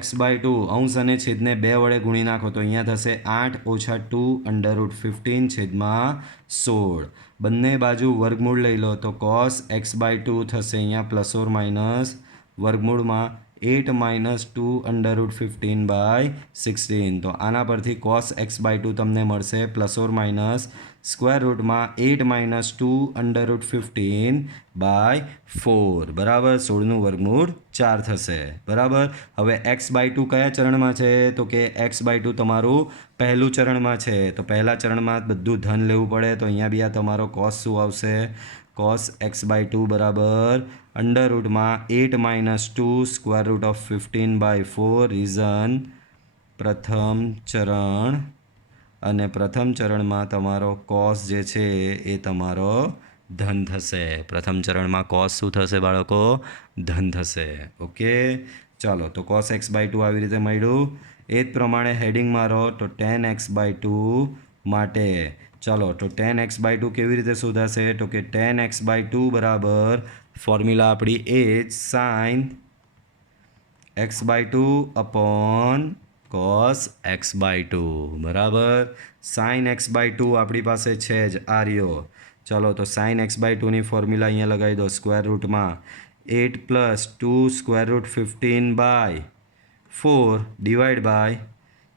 x/2 અંશ અને છેદને 2 વડે ગુણી નાખો તો અહીંયા થશે 8 - 2 √15/16. બંને બાજુ વર્ગમૂળ લઈ લો તો cos x/2 થશે અહીંયા ± વર્ગમૂળમાં 8 માઇનસ 2 અંડર રૂટ 15/16 તો આના પરથી cos x/2 તમને મળશે પ્લસ ઓર માઇનસ સ્ક્વેર રૂટમાં 8 માઇનસ 2 અંડર રૂટ 15/4 બરાબર 16નું વર્ગમૂળ 4 થશે બરાબર. હવે x/2 કયા ચરણમાં છે તો કે x/2 તમારું પહેલું ચરણમાં છે તો પહેલા ચરણમાં બધું ધન લેવું પડે તો અહીંયા બી આ તમારો cos શું આવશે cos x/2 બરાબર અંડર રૂટમાં 8 minus 2 square root of 15/4 reason પ્રથમ ચરણ અને પ્રથમ ચરણમાં તમારો cos જે છે એ તમારો ધન થશે. પ્રથમ ચરણમાં cos શું થશે બાળકો ધન થશે. ઓકે ચાલો તો cos x/2 આવી રીતે મળ્યું. એ જ પ્રમાણે હેડિંગ મારો તો tan x/2 માટે ચાલો તો tan x/2 કેવી રીતે શોધાશે તો કે tan x/2 બરાબર ફોર્મ્યુલા આપણી એ જ sin x/2 upon cos x/2 બરાબર. sin x/2 આપણી પાસે છે જ આ રહ્યો. ચલો તો sin x/2 ની ફોર્મ્યુલા અહીંયા લગાવી દો સ્ક્વેર રૂટમાં 8 plus 2 square root 15/4 divide by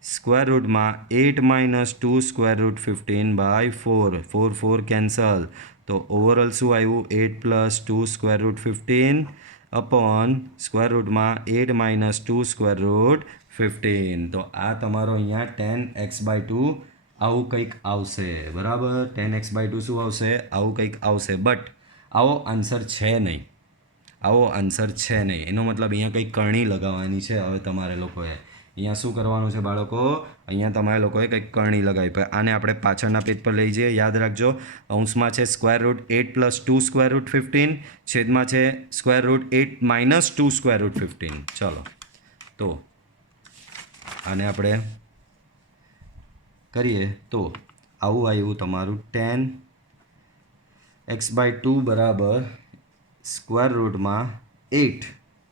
square રૂટમાં 8 માઇનસ 2 સ્ક્વેર રૂટ 15/4 4 કેન્સલ તો ઓવરઓલ શું આવ્યું 8 plus 2 square root 15 upon square રૂટમાં 8 માઇનસ 2 સ્ક્વેર રૂટ 15 તો આ તમારો અહીંયા tan x/2 આવું કંઈક આવશે બરાબર. tan x/2 શું આવશે આવું કંઈક આવશે બટ આવો આન્સર છે નહીં એનો મતલબ અહીંયા કંઈક કરણી લગાવવાની છે. હવે તમારે લોકોએ અહીંયા શું કરવાનું છે બાળકો અહીંયા તમારે લોકોએ કંઈક કરણી લગાવી પડે. આને આપણે પાછળના પેજ પર લઈ જઈએ. યાદ રાખજો અંશમાં છે square root 8 plus 2 square root 15 છેદમાં છે square root 8 minus 2 square root 15. ચલો તો આને આપણે કરીએ તો આવું આવ્યું તમારું tan x/2 બરાબર સ્ક્વેર રૂટમાં 8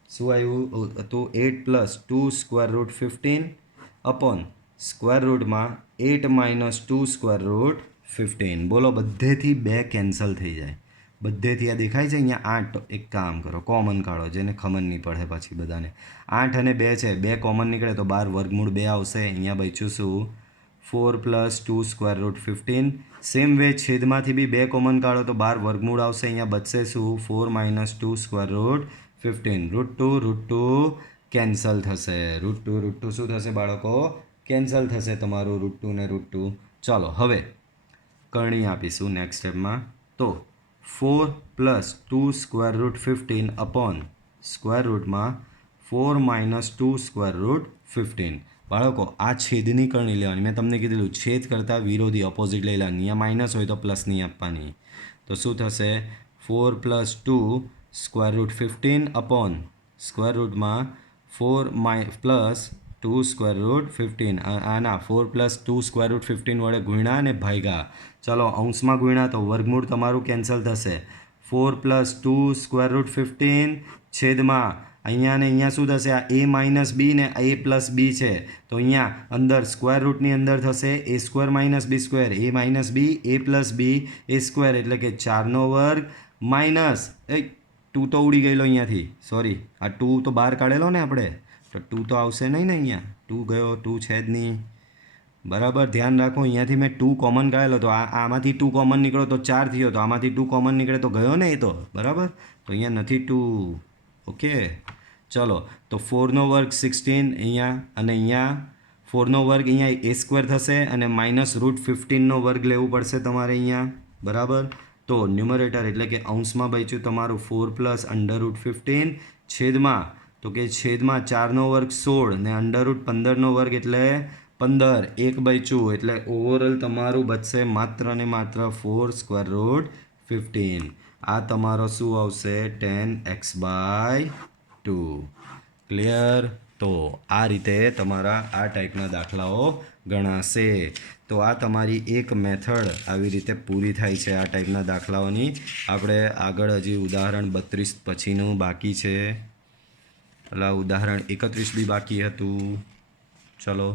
શું આવ્યું તો 8 plus 2 square root 15 upon square રૂટમાં 8 માઇનસ 2 સ્ક્વેર રૂટ 15. બોલો બધેથી 2 કેન્સલ થઈ જાય બધેથી આ દેખાય છે અહીંયા 8 એક કામ કરો કોમન કાઢો જેને ખબર નહીં પડે પછી બધાને 8 અને 2 છે 2 કોમન નીકળે તો 12 વર્ગમૂળ 2 આવશે. અહીંયા બચ્યું શું 4 plus 2 square root 15 same way છેદમાંથી બી 2 કોમન કાઢો તો 12 વર્ગમૂળ આવશે. અહીંયા બચશે શું 4 માઇનસ 2 સ્ક્વેર રૂટ 15 √2 કેન્સલ થશે √2 શું થશે બાળકો કેન્સલ થશે તમારું √2 ને √2. ચાલો હવે કરણી આપીશું નેક્સ્ટ સ્ટેપમાં તો 4 plus 2 square root 15 upon square રૂટમાં 4 માઇનસ 2 સ્ક્વેર રૂટ 15. બાળકો આ છેદની કરણી લેવાની મેં તમને કીધેલું છેદ કરતાં વિરોધી ઓપોઝિટ લઈ લેવાની. અહીંયા માઇનસ હોય તો પ્લસ નહીં આપવાની તો શું થશે 4 plus 2 square root 15 upon square રૂટમાં 4 પ્લસ 2 સ્ક્વેર રૂટ 15 આના 4 પ્લસ 2 સ્ક્વેર રૂટ 15 વડે ગુણ્યા અને ભાગ્યા. ચલો અંશમાં ગુણ્યા તો વર્ગમૂળ તમારું કેન્સલ થશે 4 પ્લસ 2 સ્ક્વેર રૂટ 15 છેદમાં અહીંયા ને અહીંયા શું થશે આ a માઇનસ બી ને a પ્લસ બી છે તો અહીંયા અંદર સ્ક્વેર રૂટની અંદર થશે a square minus b square a minus b a plus b a square એટલે કે 4નો વર્ગ માઇનસ 2 તો ઉડી ગયેલો અહીંયાથી સોરી આ 2 તો બહાર કાઢેલો ને આપણે તો 2 તો આવશે નહીં ને અહીંયા 2 ગયો 2 છે જ નહીં બરાબર. ધ્યાન રાખો અહીંયાથી મેં 2 કોમન કાઢેલો તો આમાંથી 2 કોમન નીકળો તો 4 થયો તો આમાંથી 2 કોમન નીકળે તો ગયો ને એ તો બરાબર તો અહીંયા નથી 2. ઓકે ચલો તો 4નો વર્ગ 16 અહીંયા અને અહીંયા 4નો વર્ગ અહીંયા a સ્ક્વેર થશે અને માઇનસ √15નો વર્ગ લેવું પડશે તમારે અહીંયા બરાબર. તો ન્યુમરેટર એટલે કે અંશમાં બચ્યું તમારું 4 પ્લસ અંડર રૂટ 15 છેદમાં તો કે છેદમાં 4નો વર્ગ 16 ને અંડર રૂટ 15નો વર્ગ એટલે 15 એક બચ્યું એટલે ઓવરઓલ તમારું બચશે માત્ર ને માત્ર 4 સ્ક્વેર રૂટ 15. આ તમારો શું આવશે tan x/2 ક્લિયર. તો આ રીતે તમારા આ ટાઈપના દાખલાઓ ગણાશે. તો આ તમારી એક મેથડ આવી રીતે પૂરી થાય છે આ ટાઈપના દાખલાઓની. આપણે આગળ હજી ઉદાહરણ 32 પછીનું બાકી છે એટલે ઉદાહરણ 31 બી બાકી હતું. ચલો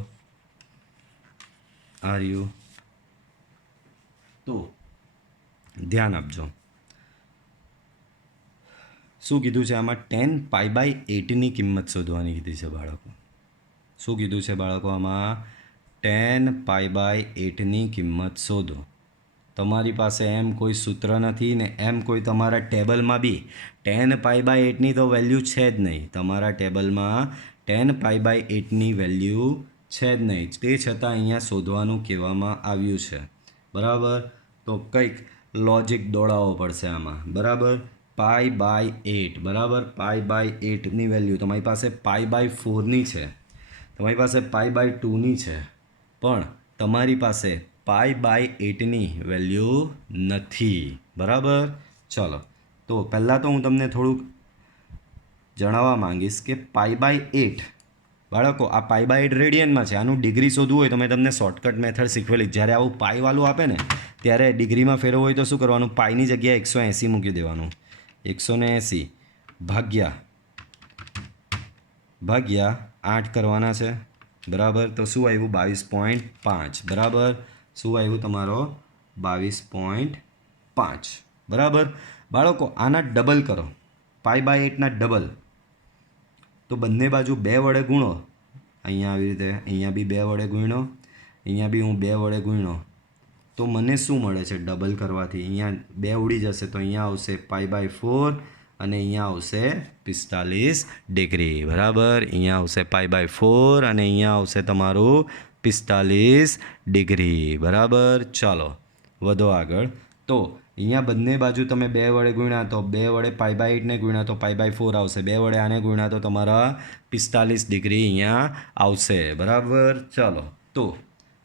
આ રહ્યું તો ધ્યાન આપજો. શું કીધું છે આમાં? 10π/8ની કિંમત શોધવાની કીધી છે બાળકો. શું કીધું છે બાળકો આમાં? 10π/8ની કિંમત શોધો. તમારી પાસે એમ કોઈ સૂત્ર નથી ને એમ કોઈ તમારા ટેબલમાં બી 10π/8ની તો વેલ્યુ છે જ નહીં. તમારા ટેબલમાં 10π/8ની વેલ્યુ છે જ નહીં. તે છતાં અહીંયા શોધવાનું કહેવામાં આવ્યું છે. બરાબર, તો કંઈક લોજિક દોડાવવો પડશે આમાં. બરાબર, π/8 બરાબર, π/8ની વેલ્યુ તમારી પાસે π/4ની છે, તમારી પાસે π/2ની છે, પણ તમારી પાસે π/8ની વેલ્યુ નથી. બરાબર, ચલો તો પહેલાં તો હું તમને થોડુંક જણાવવા માંગીશ કે π/8 બાળકો, આ π/8 રેડિયનમાં છે. આનું ડિગ્રી શોધવું હોય તો મેં તમને શોર્ટકટ મેથડ શીખવેલી. જ્યારે આવું પાઈવાળું આપે ને ત્યારે ડિગ્રીમાં ફેરવવું હોય તો શું કરવાનું? પાઈની જગ્યાએ 180 મૂકી દેવાનું. 180 ભાગ્યા 8 કરવાના છે. બરાબર, તો શું આવ્યું? 22.5. બરાબર, શું આવ્યું તમારો? 22.5. બરાબર બાળકો, આના ડબલ કરો, π/8ના ડબલ. તો બંને બાજુ 2 વડે ગુણો. અહીંયા આવી રીતે, અહીંયા બી 2 વડે ગુણ્યો, અહીંયા બી હું 2 વડે ગુણ્યો. તો મને શું મળે છે ડબલ કરવાથી? અહીંયા 2 ઉડી જશે તો અહીંયા આવશે π/4 અને અહીંયા આવશે 45 ડિગ્રી. બરાબર, અહીંયા આવશે π/4 અને અહીંયા આવશે તમારું 45 ડિગ્રી. બરાબર, ચાલો વધો આગળ. તો અહીંયા બંને બાજુ તમે 2 વડે ગુણ્યા તો 2 વડે π/8ને ગુણ્યા તો π/4 આવશે. 2 વડે આને ગુણ્યા તો તમારા 45 ડિગ્રી અહીંયા આવશે. બરાબર, ચાલો તો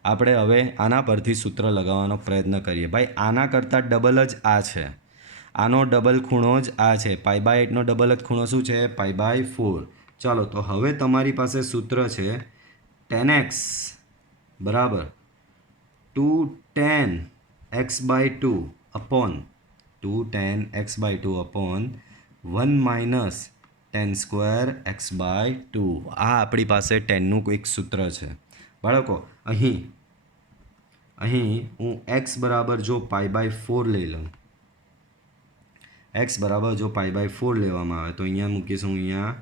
આપણે હવે આના પરથી સૂત્ર લગાવવાનો પ્રયત્ન કરીએ. ભાઈ, આના કરતાં ડબલ જ આ છે. આનો ડબલ ખૂણો જ આ છે. π/8નો ડબલ જ ખૂણો શું છે? π/4. ચાલો તો હવે તમારી પાસે સૂત્ર છે 10x બરાબર 2tan x/2 upon 2tan x/2 upon 1 - tan² x/2. આ આપણી પાસે 10નું એક સૂત્ર છે બાળકો. અહીં હું x બરાબર જો π/4 લઈ લઉં, x બરાબર જો π/4 લેવામાં આવે તો અહીંયા મૂકીશું, અહીંયા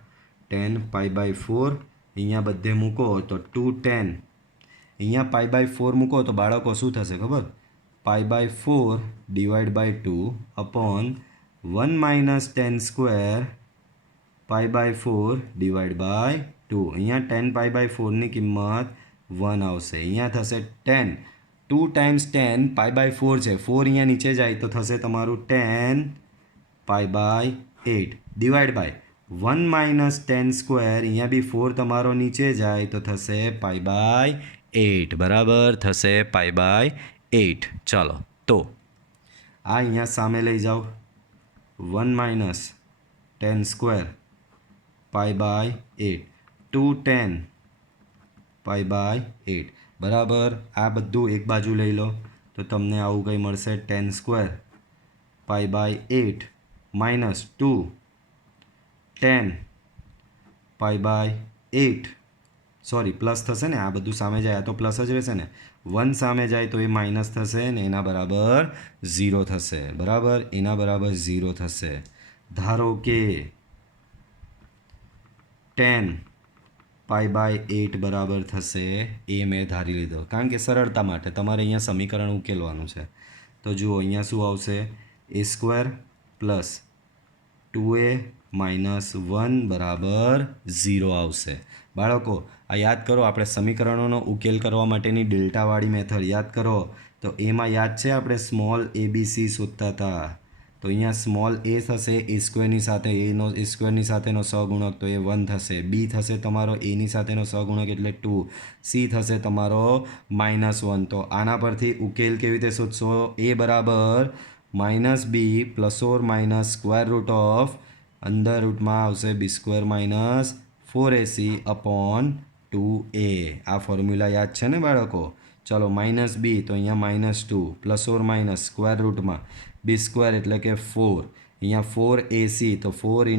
10π/4. અહીંયા બધે મૂકો તો 2tan. અહીંયા π/4 મૂકો તો બાળકો શું થશે ખબર? π/4 / 2 અપોન 1 - tan² π/4 / 2. અહીંયા 10π/4ની કિંમત 1 આવશે. અહીંયા થશે 10. 2 ટાઈમ્સ 10 π/4 છે. 4 અહીંયા નીચે જાય તો થશે તમારું 10π/8 ડિવાઈડ બાય 1 - tan². અહીંયા બી 4 તમારો નીચે જાય તો થશે π/8. બરાબર, થશે π/8. ચાલો તો આ અહીંયા સામે લઈ જાઓ. 1 - tan² π/8 2tan π/8. બરાબર, આ બધું એક બાજુ લઈ લો તો તમને આવું કંઈ મળશે tan² π/8 minus 2 tan π/8. Sorry, plus થશે ને, આ બધું સામે જાય આ તો પ્લસ જ રહેશે ને. 1 સામે જાય તો એ માઇનસ થશે ને એના બરાબર 0 થશે. બરાબર, એના બરાબર 0 થશે. ધારો કે tan π/8 બરાબર થશે, એ મેં ધારી લીધો કારણ કે સરળતા માટે તમારે અહીંયા સમીકરણ ઉકેલવાનું છે. તો જુઓ અહીંયા શું આવશે? a² પ્લસ 2a માઇનસ 1 બરાબર 0 આવશે. બાળકો, આ યાદ કરો, આપણે સમીકરણોનો ઉકેલ કરવા માટેની ડેલ્ટાવાળી મેથડ યાદ કરો. તો એમાં યાદ છે આપણે સ્મોલ abc શોધતા હતા. તો અહીંયા સ્મોલ a થશે a² સાથે, a² સાથેનો સહગુણક તો એ 1 થશે. b થશે તમારો એની સાથેનો સહગુણક એટલે 2. c થશે તમારો -1. તો આના પરથી ઉકેલ કેવી રીતે શોધશો? a બરાબર -b plus or minus square root of અંદર રૂટમાં આવશે b² - 4ac અપોન 2a. આ ફોર્મ્યુલા યાદ છે ને બાળકો? ચલો, -b તો અહીંયા -2 પ્લસ ઓર માઇનસ સ્ક્વેર રૂટમાં b² એટલે કે 4. અહીંયા 4ac તો 4 ×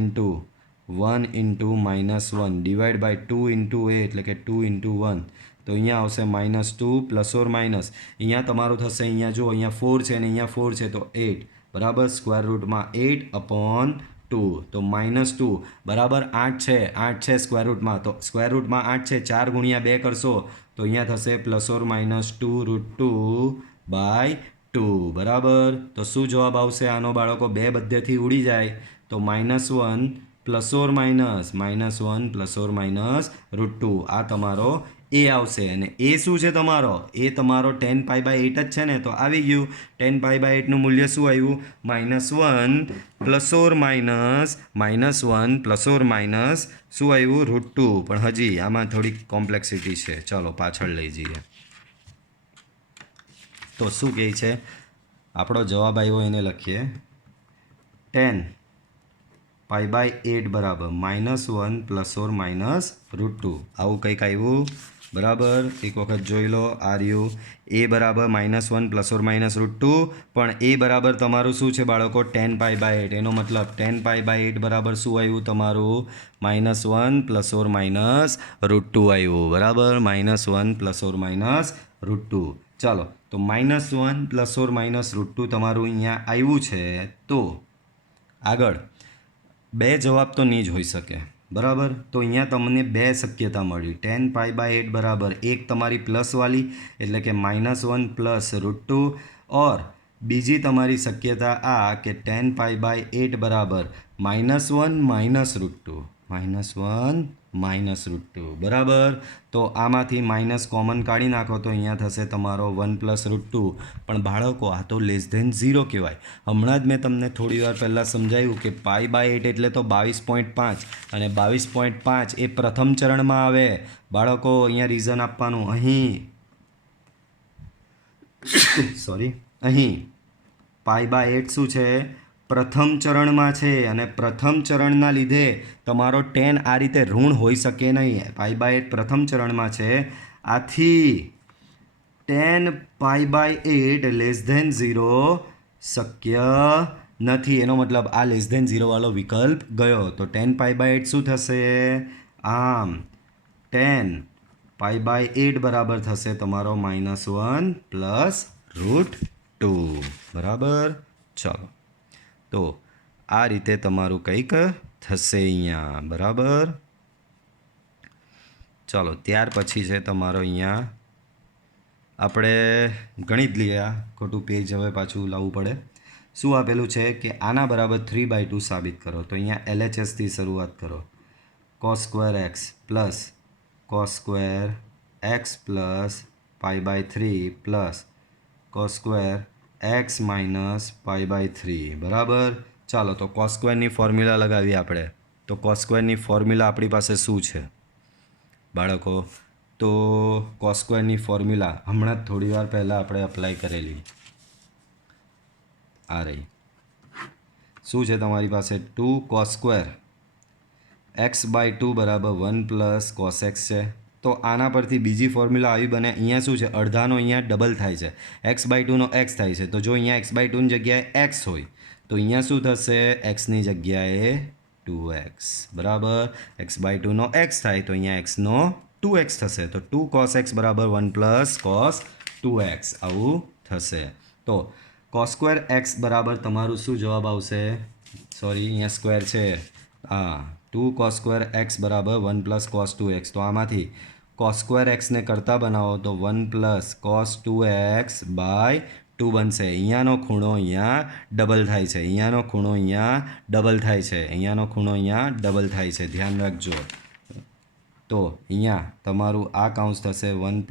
1 × -1 ડિવાઈડ બાય 2 × a એટલે કે 2 × 1. તો અહીંયા આવશે -2 પ્લસ ઓર માઇનસ. અહીંયા તમારું થશે, અહીંયા જો અહીંયા 4 છે અને અહીંયા 4 છે તો 8 બરાબર, સ્ક્વેર રૂટમાં 8 અપોન टू तो -2 बराबर 8 है 8 है स्क्वेर रूट में तो स्क्वेर रूट में 8 है 4 गुणिया 2 करशो तो अहींया थशे +or -2√2/2 बराबर। तो शू जवाब आवशे आनो बाळको? 2 बधेथी उड़ी जाए तो -1 +or -√2 आ तमारो ए आवशे अने ए शू छे तमारो? ए तमारो 10π/8 ज छे ने तो आवी गयुं 10π/8 नुं मूल्य शुं आव्युं? -1 शुं आव्युं? √2 पण हजी आमां थोड़ी कॉम्प्लेक्सिटी छे चलो पाछळ लई जईए। तो शुं कहे छे आपणो जवाब आव्यो एने लखीए 10π/8 बराबर -1 +or-√2 आवुं कंईक आव्युं बराबर। एक वखत जोई लो आर्यु ए बराबर -1 +or-√2 पण ए बराबर तमारुं शुं छे बाळको? 10π/8 एनो मतलब 10π/8 बराबर शुं आव्युं तमारुं? -1 +or-√2 आव्युं बराबर। -1 +or-√2 चलो तो -1 +or-√2 तमारुं अहींया आव्युं छे तो आगळ बे जवाब तो नहीं ज होई सके बराबर। तो अहींया तमने बे शक्यता मळी 10π/8 बराबर एक तमारी प्लस वाली एटले के -1 +√2 और बीजी तमारी शक्यता आ के 10π/8 बराबर -1 -√2 बराबर। तो आमांथी माइनस कॉमन काढी नाखो तो अहींया थशे तमारो 1 +√2 पण बाळको आ तो <0 कहेवाय। हमणां ज मैं तमने थोड़ी वार पहला समजाव्युं के π/8 एटले तो 22.5 अने 22.5 ए प्रथम चरण में आवे बाळको। अहींया रीजन आपवानुं अहीं सॉरी अहीं π/8 शुं छे? प्रथम चरण में छे अने प्रथम चरणना लीधे तमारो 10 आ रीते ऋण होई सके नहीं। π/8 प्रथम चरण में छे आथी 10π/8 <0 शक्य नहीं। एनो मतलब आ <0 वालो विकल्प गयो तो 10π/8 शुं थशे? आम 10π/8 बराबर थशे तमारो -1 +√2 बराबर। चलो तो आ रीते तमारुं कंईक थशे अहींया बराबर। चलो त्यार पछी छे तमारो अहींया આપણે ગણિત લઈએ આ ખોટું પેજ હવે પાછું લાવવું પડે। શું આપેલું છે કે આના બરાબર 3/2 સાબિત કરો તો અહીંયા LHSથી શરૂઆત કરો cos² plus cos² plus π/3 plus cos² minus π/3 બરાબર। ચાલો તો cos²ની ફોર્મ્યુલા લગાવીએ આપણે। તો cos²ની ફોર્મ્યુલા આપણી પાસે શું છે બાળકો? तो cos² फॉर्म्यूला हमणां थोड़ी वार पहला आपणे अप्लाय करेली आ रही शू है तमारी पास 2 cos² x/2 बराबर 1 + cos x है। तो आना परथी बीजी फॉर्म्यूला आई बने अहींया शू है अर्धानो अहींया डबल थाय छे x/2 नो x थाय छे तो जो अहींया x/2 ની જગ્યાએ x होय तो अहींया शू थशे x ની જગ્યાએ 2x बराबर। x/2 नो x थाय तो अहींया x नो 2x थशे तो 2 cos x बराबर 1 + cos 2x आवुं थशे। तो cos² x बराबर तमारुं शुं जवाब आवशे? सॉरी अहींया स्क्वेर छे हाँ 2 cos² x बराबर 1 + cos 2x तो आमांथी cos² x ने करता बनावो तो 1 + cos 2x/2 बनशे। अहींयानो खूणो अहींया डबल थाय छे अहींयानो खूणो अहींया डबल थाय छे अहींयानो खूणो अहींया डबल थाय छे ध्यान राखजो। तो अहींया तमारुं आ काउंस थशे 1 +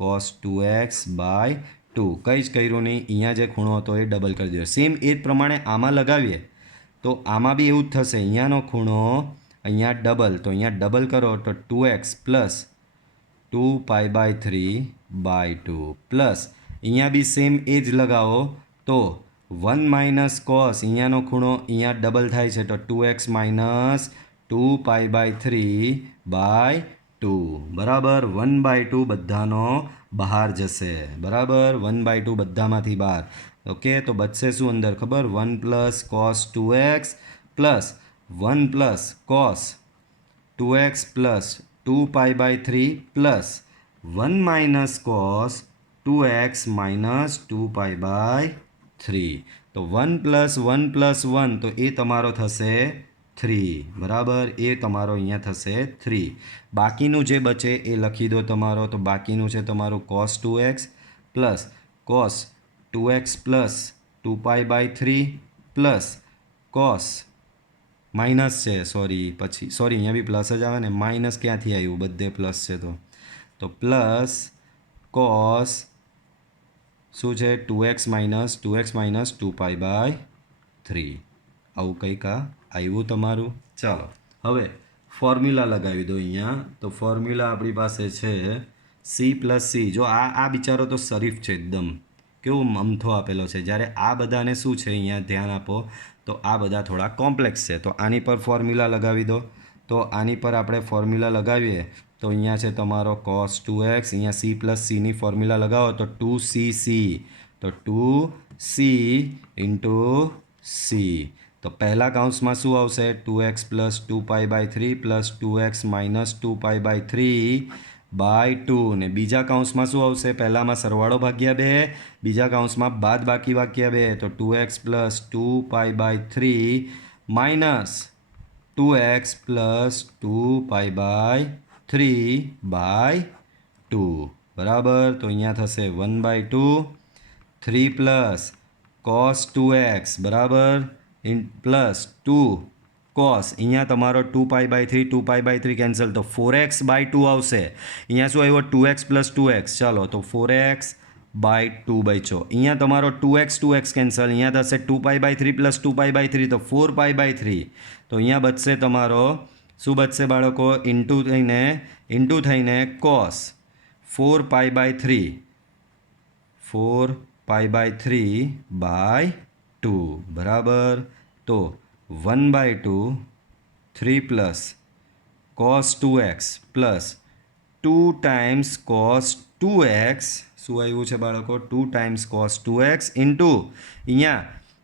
cos 2x/2 कंई ज कर्युं नहीं अहींया जे खूणो हतो ए डबल करी दीधो। सेम ए ज प्रमाणे आमां लगावीए तो आमां बी एवुं ज थशे अहींयानो खूणो अहींया डबल तो अहींया डबल करो तो 2x + 2π/3/2 प्लस अहींया बी सेम ए ज लगावो तो 1 - cos अहींयानो खूणो अहींया डबल थाय छे तो 2x - 2π/3/2 बराबर। 1/2 बधानो बहार जशे बराबर 1/2 बधामांथी बहार ओके तो बचशे शुं अंदर खबर 1 + cos 2x plus 1 + cos 2x plus 2π/3 plus 1 - cos 2x - 2π/3 3 તો 1 + 1 તો એ તમારો થશે 3 બરાબર એ તમારો અહીંયા થશે 3 બાકીનું જે બચે એ લખી દો તમારો તો બાકીનું છે તમારું cos 2x plus cos 2x plus 2π/3 plus cos minus છે સોરી અહીંયા બી પ્લસ જ આવે ને માઇનસ ક્યાંથી આવ્યું બધે પ્લસ છે તો પ્લસ cos શું છે 2x માઇનસ 2π/3 આવું કંઈક આવ્યું તમારું ચાલો હવે ફોર્મ્યુલા લગાવી દો અહીંયા તો ફોર્મ્યુલા આપણી પાસે છે C+C જો આ બિચારો તો શરીફ છે એકદમ કેવો મમથો આપેલો છે જ્યારે આ બધાને શું છે અહીંયા ધ્યાન આપો તો આ બધા થોડા કોમ્પ્લેક્સ છે તો આની પર ફોર્મ્યુલા લગાવી દો તો આની પર આપણે ફોર્મ્યુલા લગાવીએ તો અહીંયા છે તમારો cos 2x અહીંયા C+Cની ફોર્મ્યુલા લગાવો તો 2cc તો 2c * c તો પહેલા કૌંસમાં શું આવશે 2x + 2π/3 + 2x - 2π/3/2 ને બીજા કૌંસમાં શું આવશે પહેલામાં સરવાળો ભાગ્યા 2 બીજા કૌંસમાં બાદબાકી ભાગ્યા 2 તો 2x + 2π/3 - 2x + 2π/3/2 બરાબર તો અહીંયા થશે 1/2 3 + cos 2x બરાબર પ્લસ 2 cos અહીંયા તમારો 2π/3 કેન્સલ તો 4x/2 આવશે અહીંયા શું આવ્યો 2x + 2x ચાલો તો 4x/2 બચ્યો અહીંયા તમારો 2x કેન્સલ અહીંયા થશે 2π/3 + 2π/3 તો 4π/3 તો અહીંયા બચશે તમારો શું બચશે બાળકો ઇન્ટુ થઈને cos 4π/3 4π/3/2 બરાબર તો 1/2 3 + cos 2x plus 2 times cos 2x શું આવ્યું છે બાળકો 2 ટાઈમ્સ cos 2x ઇન્ટુ અહીંયા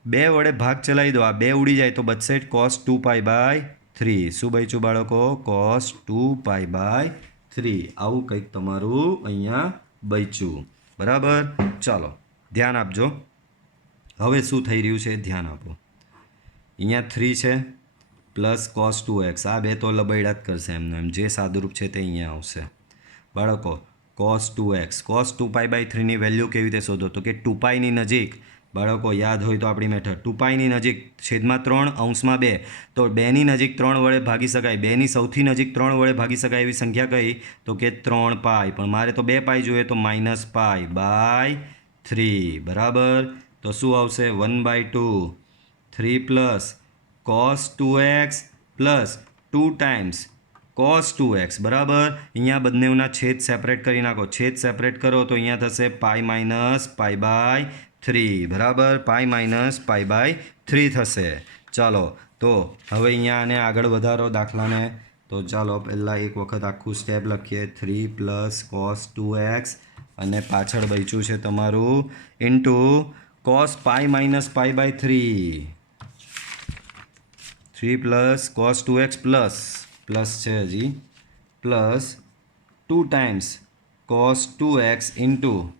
2 વડે ભાગ ચલાવી દો આ 2 ઉડી જાય તો બચશે cos 2π/3 શું બચ્યું બાળકો cos 2π/3 આવું કંઈક તમારું અહીંયા બચ્યું બરાબર ચાલો ધ્યાન આપજો હવે શું થઈ રહ્યું છે ધ્યાન આપો અહીંયા 3 છે પ્લસ cos 2x આ બે તો લબૈડા જ કરશે એમનું એમ જે સાદુરૂપ છે તે અહીંયા આવશે બાળકો cos 2x cos 2π/3ની વેલ્યુ કેવી રીતે શોધો તો કે 2πની નજીક બાળકો યાદ હોય તો આપણી મેથડ 2πની નજીક છેદમાં 3 અંશમાં 2 તો 2ની નજીક 3 વડે ભાગી શકાય 2ની સૌથી નજીક 3 વડે ભાગી શકાય એવી સંખ્યા કઈ તો કે 3π પણ મારે તો 2π જોઈએ તો -π/3 બરાબર તો શું આવશે 1/2 3 + cos 2x plus 2 times cos 2x બરાબર અહીંયા બંનેના છેદ સેપરેટ કરી નાખો છેદ સેપરેટ કરો તો અહીંયા થશે π - π/3 બરાબર π - π/3 થશે ચાલો તો હવે અહીંયા આને આગળ વધારો દાખલાને તો ચાલો પહેલાં એક વખત આખું સ્ટેપ લખીએ 3 + cos 2x અને પાછળ બચ્યું છે તમારું into cos π - π/3 3 + cos 2x plus છે હજી plus 2 times cos 2x into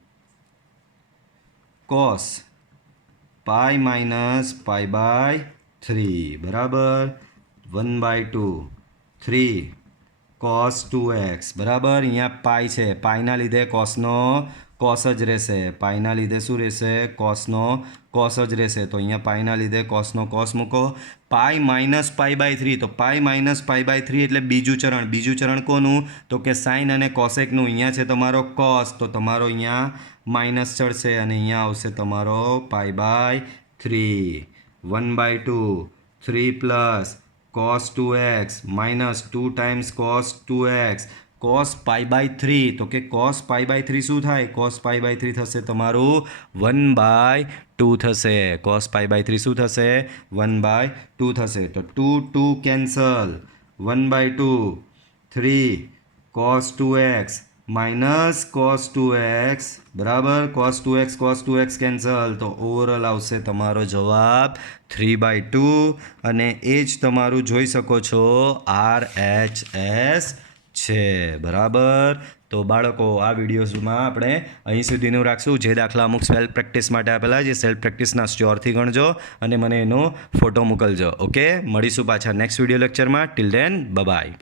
cos π - π/3 બરાબર 1/2 3 cos 2x બરાબર અહીંયા પાઈ છે પાઈના લીધે કોસનો કોસ જ રહેશે પાઈના લીધે શું રહેશે કોસનો કોસ જ રહેશે તો અહીંયા પાઈના લીધે કોસનો કોસ મૂકો પાઈ - π/3 તો પાઈ - π/3 એટલે બીજું ચરણ કોનું તો કે સાઇન અને કોસેકનું અહીંયા છે તમારો કોસ તો તમારો અહીંયા માઇનસ ચડશે અને અહીંયા આવશે તમારો π/3 1/2 3 + cos 2x minus 2 times cos 2x cos π/3 તો કે cos π/3 શું થાય cos π/3 થશે તમારું 1/2 થશે cos π/3 શું થશે 1/2 થશે તો 2 cancel 1/2 3 cos 2x minus cos 2x બરાબર cos 2x કેન્સલ તો ઓવરઓલ આવશે તમારો જવાબ 3/2 અને એ જ તમારું જોઈ શકો છો RHS છે બરાબર તો બાળકો આ વિડીયોઝમાં આપણે અહીં સુધીનું રાખશું. જે દાખલા અમુક સેલ્ફ પ્રેક્ટિસ માટે આપેલા છે, સેલ્ફ પ્રેક્ટિસના શ્યોરથી ગણજો અને મને એનો ફોટો મોકલજો. ઓકે, મળીશું પાછા નેક્સ્ટ વિડીયો લેક્ચરમાં. Till then by.